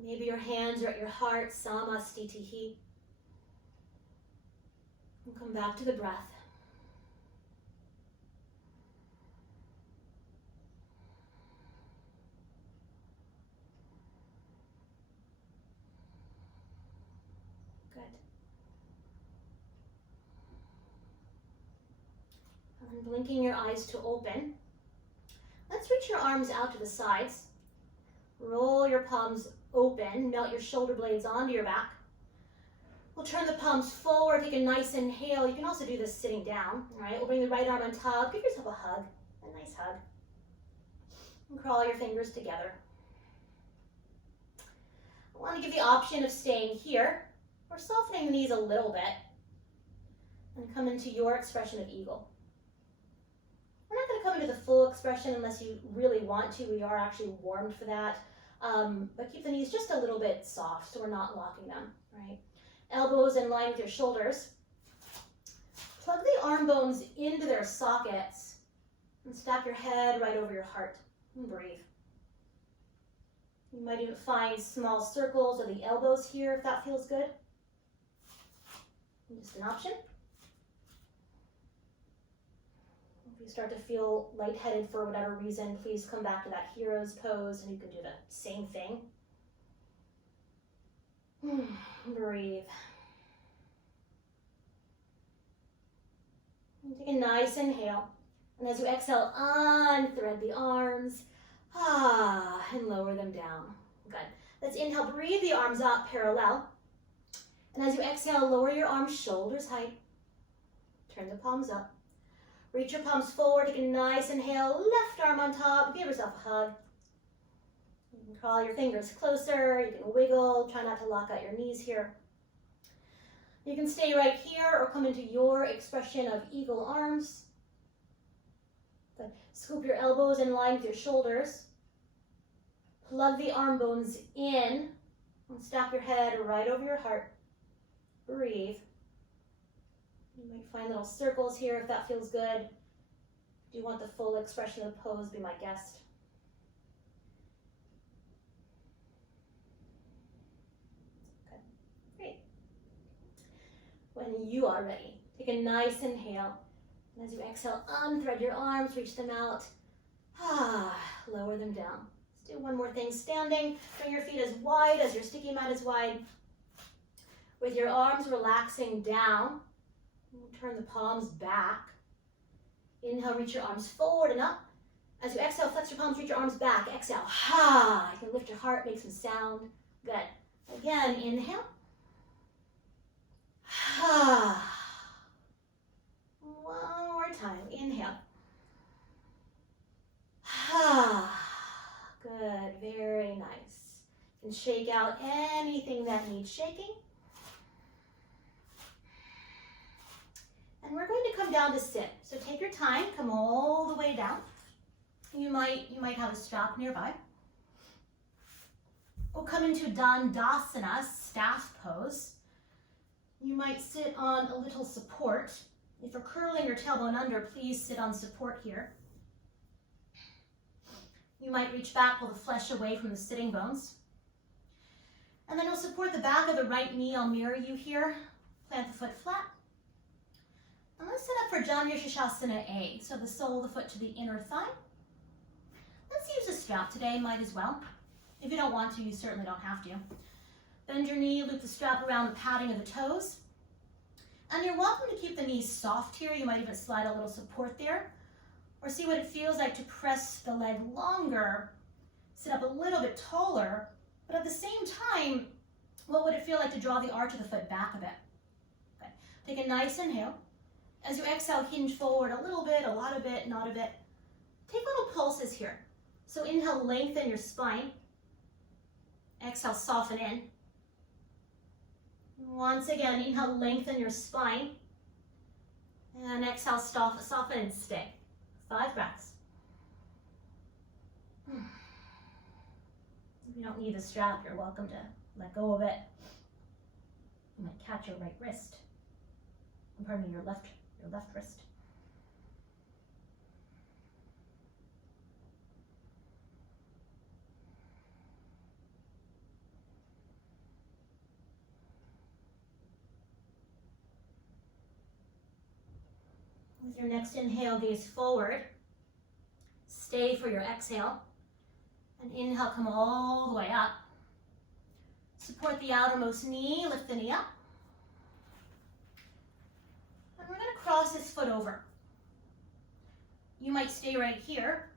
Maybe your hands are at your heart, Samastitihi. And come back to the breath. Good. And then blinking your eyes to open. Let's reach your arms out to the sides. Roll your palms open, melt your shoulder blades onto your back. We'll turn the palms forward, take a nice inhale. You can also do this sitting down, all right? We'll bring the right arm on top, give yourself a hug, a nice hug. And crawl your fingers together. I want to give the option of staying here or softening the knees a little bit and come into your expression of eagle. We're not going to come into the full expression unless you really want to. We are actually warmed for that. But keep the knees just a little bit soft so we're not locking them, right? Elbows in line with your shoulders. Plug the arm bones into their sockets and stack your head right over your heart and breathe. You might even find small circles of the elbows here if that feels good. Just an option. If you start to feel lightheaded for whatever reason, please come back to that hero's pose and you can do the same thing. Breathe. And take a nice inhale. And as you exhale, unthread the arms. And lower them down. Good. Let's inhale, breathe the arms up parallel. And as you exhale, lower your arms shoulders height. Turn the palms up. Reach your palms forward, take a nice inhale, left arm on top, give yourself a hug. You can crawl your fingers closer, you can wiggle, try not to lock out your knees here. You can stay right here or come into your expression of eagle arms. Good. Scoop your elbows in line with your shoulders. Plug the arm bones in and stack your head right over your heart. Breathe. You might find little circles here if that feels good. Do you want the full expression of the pose? Be my guest. Okay, great. When you are ready, take a nice inhale. And as you exhale, unthread your arms, reach them out. Lower them down. Let's do one more thing. Standing, bring your feet as wide as your sticky mat is wide. With your arms relaxing down, turn the palms back. Inhale, reach your arms forward and up. As you exhale, flex your palms, reach your arms back. Exhale, you can lift your heart, make some sound. Good. Again, inhale. One more time, inhale. Good, very nice. And shake out anything that needs shaking. And we're going to come down to sit. So take your time, come all the way down. You might have a strap nearby. We'll come into Dandasana, staff pose. You might sit on a little support. If you're curling your tailbone under, please sit on support here. You might reach back, pull the flesh away from the sitting bones. And then you'll support the back of the right knee. I'll mirror you here. Plant the foot flat. And let's set up for Janu Shashasana A, so the sole of the foot to the inner thigh. Let's use a strap today, might as well. If you don't want to, you certainly don't have to. Bend your knee, loop the strap around the padding of the toes. And you're welcome to keep the knees soft here. You might even slide a little support there. Or see what it feels like to press the leg longer, sit up a little bit taller, but at the same time, what would it feel like to draw the arch of the foot back a bit? Okay. Take a nice inhale. As you exhale, hinge forward a little bit, a lot of bit, not a bit. Take little pulses here. So inhale, lengthen your spine. Exhale, soften in. Once again, inhale, lengthen your spine. And exhale, soften and stay. 5 breaths. If you don't need the strap, you're welcome to let go of it. You might catch your right wrist. Pardon me, your left wrist. With your next inhale, gaze forward. Stay for your exhale. And inhale, come all the way up. Support the outermost knee, lift the knee up. And we're going to cross this foot over. You might stay right here,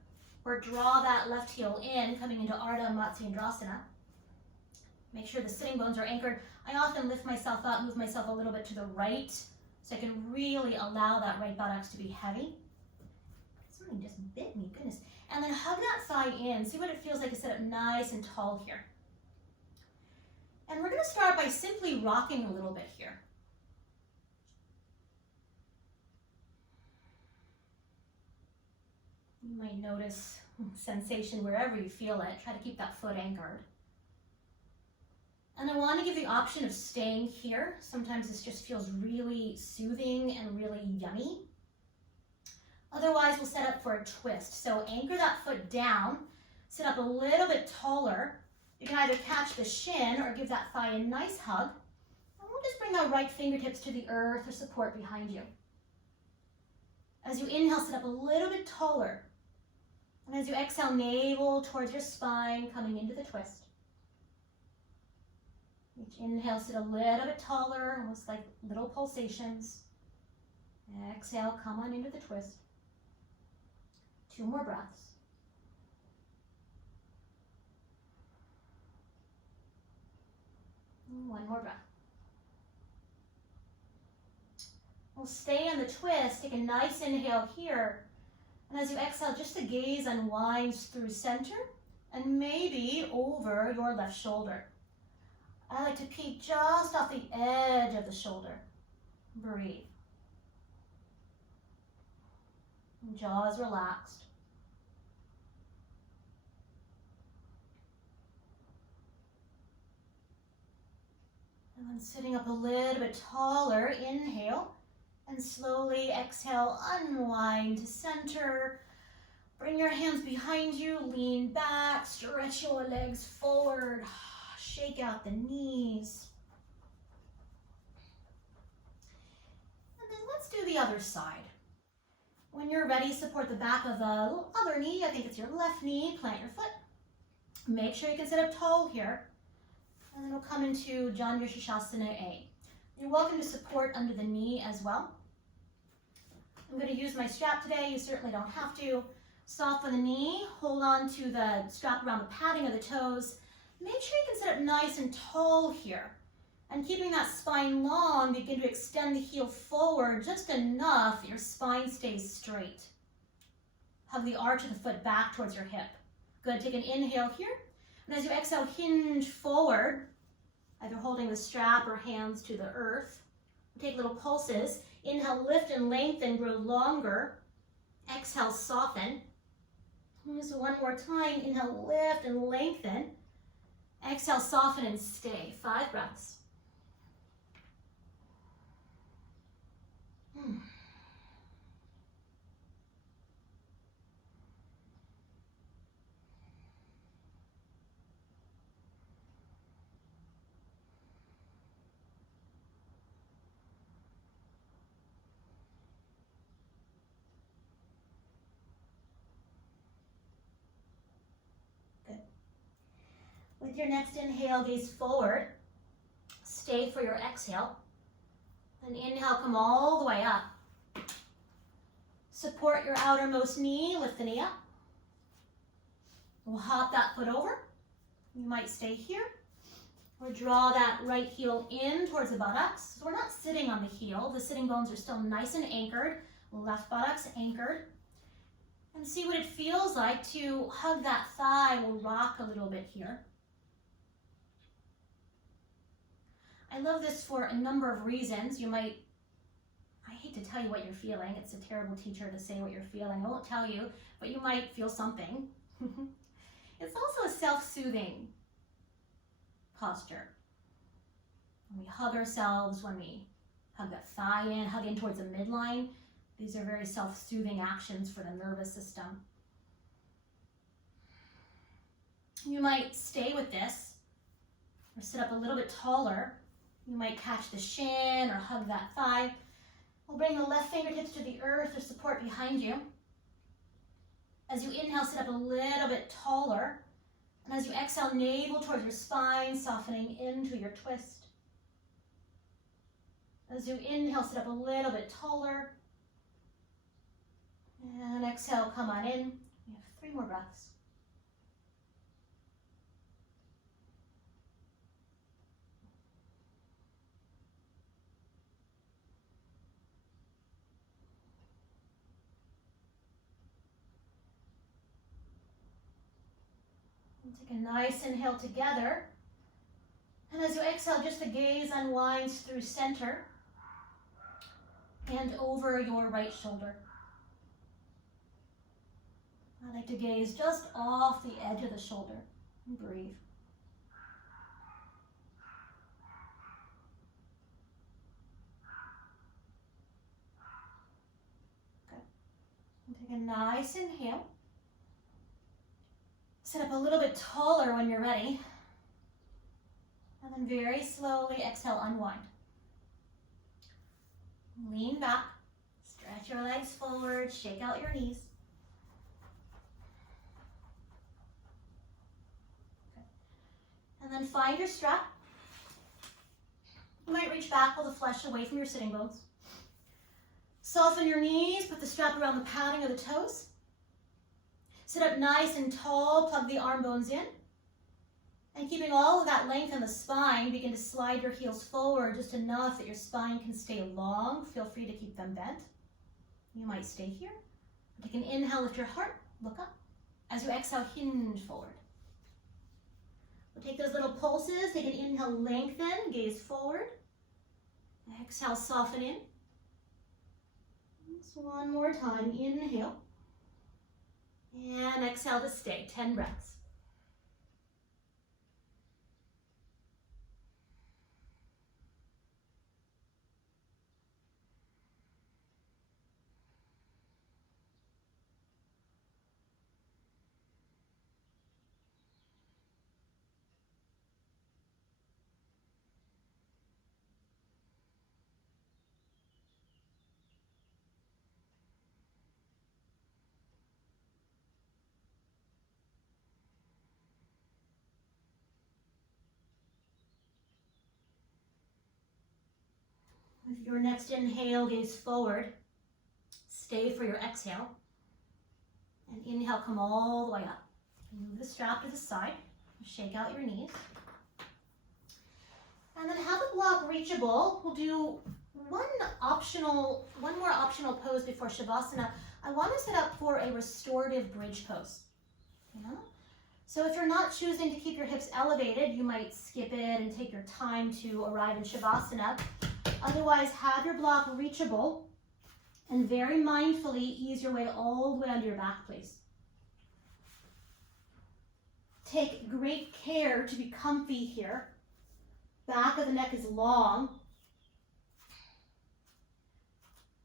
or draw that left heel in, coming into Ardha Matsyendrasana. Make sure the sitting bones are anchored. I often lift myself up, move myself a little bit to the right, so I can really allow that right buttocks to be heavy. Something just bit me, goodness. And then hug that thigh in. See what it feels like to sit up nice and tall here. And we're going to start by simply rocking a little bit here. You might notice sensation wherever you feel it. Try to keep that foot anchored. And I want to give the option of staying here. Sometimes this just feels really soothing and really yummy. Otherwise, we'll set up for a twist. So anchor that foot down, sit up a little bit taller. You can either catch the shin or give that thigh a nice hug. And we'll just bring our right fingertips to the earth or support behind you. As you inhale, sit up a little bit taller. And as you exhale, navel towards your spine, coming into the twist. Each inhale, sit a little bit taller, almost like little pulsations. Exhale, come on into the twist. 2 more breaths. And 1 more breath. We'll stay in the twist. Take a nice inhale here. And as you exhale, just the gaze unwinds through center and maybe over your left shoulder. I like to peek just off the edge of the shoulder. Breathe. Jaws relaxed. And then sitting up a little bit taller, inhale. And slowly exhale, unwind to center. Bring your hands behind you, lean back, stretch your legs forward, shake out the knees. And then let's do the other side. When you're ready, support the back of the other knee. I think it's your left knee. Plant your foot. Make sure you can sit up tall here. And then we'll come into Janu Shasana A. You're welcome to support under the knee as well. I'm going to use my strap today. You certainly don't have to. Soften the knee. Hold on to the strap around the padding of the toes. Make sure you can sit up nice and tall here. And keeping that spine long, begin to extend the heel forward just enough that your spine stays straight. Hug the arch of the foot back towards your hip. Good. Take an inhale here. And as you exhale, hinge forward, either holding the strap or hands to the earth. Take little pulses. Inhale, lift and lengthen, grow longer. Exhale, soften. So one more time. Inhale, lift and lengthen. Exhale, soften and stay. 5 breaths. Good. With your next inhale, gaze forward. Stay for your exhale. And inhale, come all the way up. Support your outermost knee, lift the knee up. We'll hop that foot over. You might stay here. Or draw that right heel in towards the buttocks. So we're not sitting on the heel. The sitting bones are still nice and anchored. Left buttocks anchored. And see what it feels like to hug that thigh. We'll rock a little bit here. I love this for a number of reasons. You might, I hate to tell you what you're feeling. It's a terrible teacher to say what you're feeling. I won't tell you, but you might feel something. It's also a self-soothing posture. When we hug ourselves, when we hug that thigh in, hug in towards the midline, these are very self-soothing actions for the nervous system. You might stay with this or sit up a little bit taller. You might catch the shin or hug that thigh. We'll bring the left fingertips to the earth or support behind you. As you inhale, sit up a little bit taller. And as you exhale, navel towards your spine, softening into your twist. As you inhale, sit up a little bit taller. And exhale, come on in. We have 3 more breaths. Take a nice inhale together. And as you exhale, just the gaze unwinds through center and over your right shoulder. I like to gaze just off the edge of the shoulder and breathe. Good. And take a nice inhale. Sit up a little bit taller when you're ready. And then very slowly exhale, unwind. Lean back, stretch your legs forward, shake out your knees. Okay. And then find your strap. You might reach back, pull the flesh away from your sitting bones. Soften your knees, put the strap around the padding of the toes. Sit up nice and tall, plug the arm bones in. And keeping all of that length in the spine, begin to slide your heels forward just enough that your spine can stay long. Feel free to keep them bent. You might stay here. Take an inhale, lift your heart, look up. As you exhale, hinge forward. We'll take those little pulses, take an inhale, lengthen, gaze forward. Exhale, soften in. Just one more time, inhale. And exhale to stay, 10 breaths. With your next inhale, gaze forward. Stay for your exhale. And inhale, come all the way up. Move the strap to the side. Shake out your knees. And then have the block reachable. We'll do one more optional pose before Shavasana. I want to set up for a restorative bridge pose. So if you're not choosing to keep your hips elevated, you might skip it and take your time to arrive in Shavasana. Otherwise, have your block reachable and very mindfully ease your way all the way onto your back, please. Take great care to be comfy here. Back of the neck is long.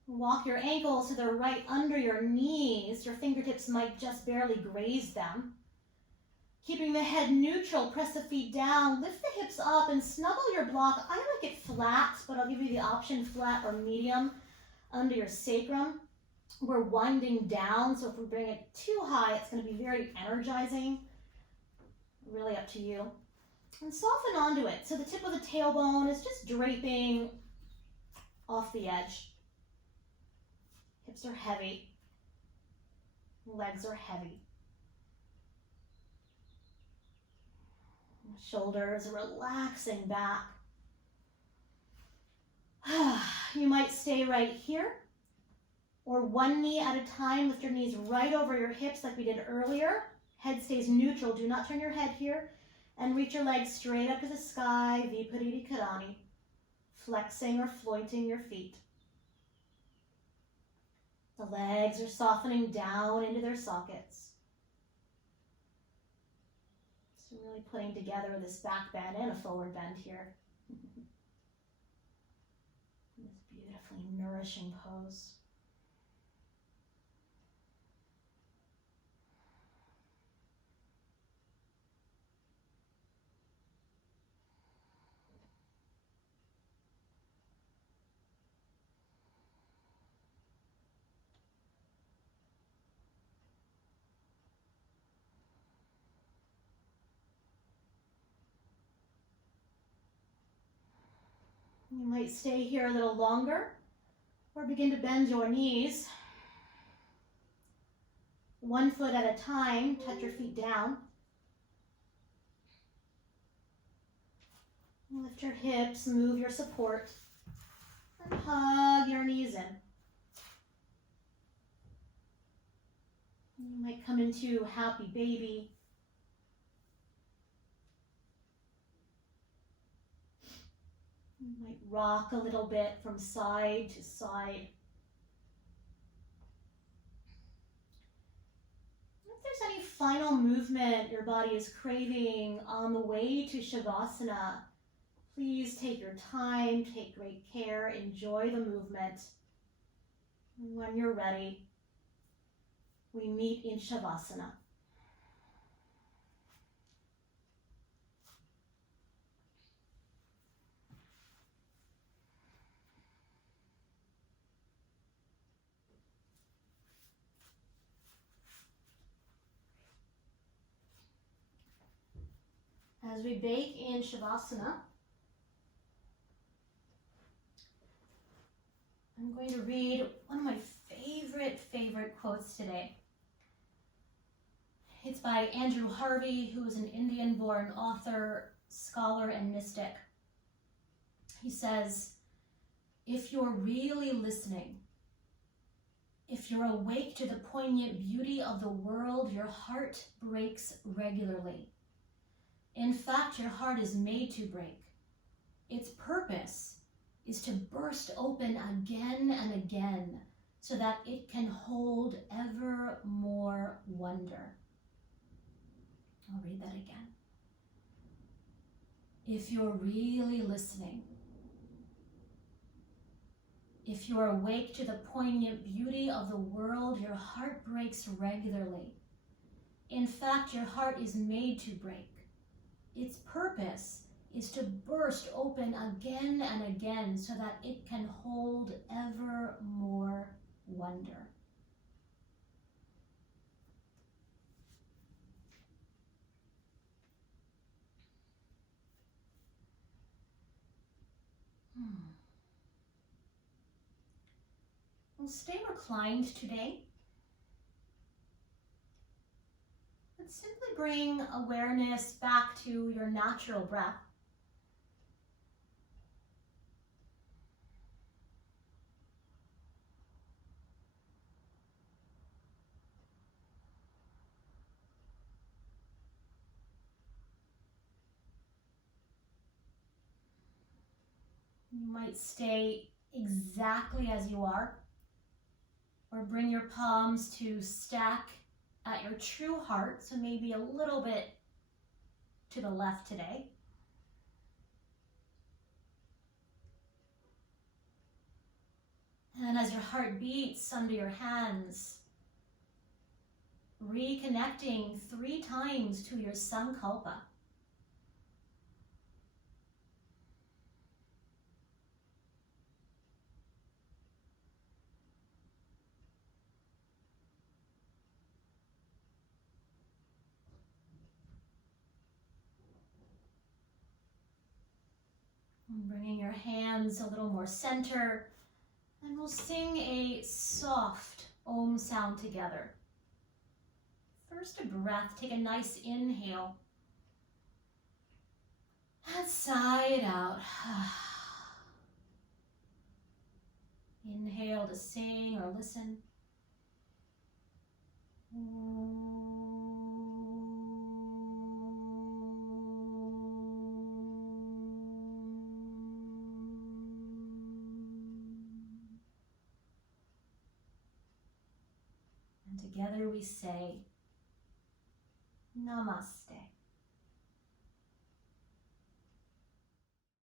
Walk your ankles to the right under your knees. Your fingertips might just barely graze them. Keeping the head neutral, press the feet down, lift the hips up and snuggle your block. I like it flat, but I'll give you the option flat or medium under your sacrum. We're winding down, so if we bring it too high, it's going to be very energizing. Really up to you. And soften onto it. So the tip of the tailbone is just draping off the edge. Hips are heavy. Legs are heavy. Shoulders are relaxing back. You might stay right here, or one knee at a time. Lift your knees right over your hips like we did earlier. Head stays neutral. Do not turn your head here. And reach your legs straight up to the sky, Vipariti Karani, flexing or floating your feet. The legs are softening down into their sockets. So really putting together this back bend and a forward bend here. This beautifully nourishing pose. You might stay here a little longer or begin to bend your knees. 1 foot at a time, touch your feet down. Lift your hips, move your support, and hug your knees in. You might come into happy baby. You might rock a little bit from side to side. If there's any final movement your body is craving on the way to Shavasana, please take your time, take great care, enjoy the movement. And when you're ready, we meet in Shavasana. As we bake in Shavasana, I'm going to read one of my favorite quotes today. It's by Andrew Harvey, who is an Indian-born author, scholar, and mystic. He says, "If you're really listening, if you're awake to the poignant beauty of the world, your heart breaks regularly. In fact, your heart is made to break. Its purpose is to burst open again and again so that it can hold ever more wonder." I'll read that again. If you're really listening, if you're awake to the poignant beauty of the world, your heart breaks regularly. In fact, your heart is made to break. Its purpose is to burst open again and again so that it can hold ever more wonder. We'll stay reclined today. But simply bring awareness back to your natural breath. You might stay exactly as you are, or bring your palms to stack at your true heart, so maybe a little bit to the left today. And as your heart beats under your hands, reconnecting 3 times to your sankalpa. And bringing your hands a little more center, and we'll sing a soft Om sound together. First a breath, take a nice inhale. And sigh it out. Inhale to sing or listen. And together we say, Namaste.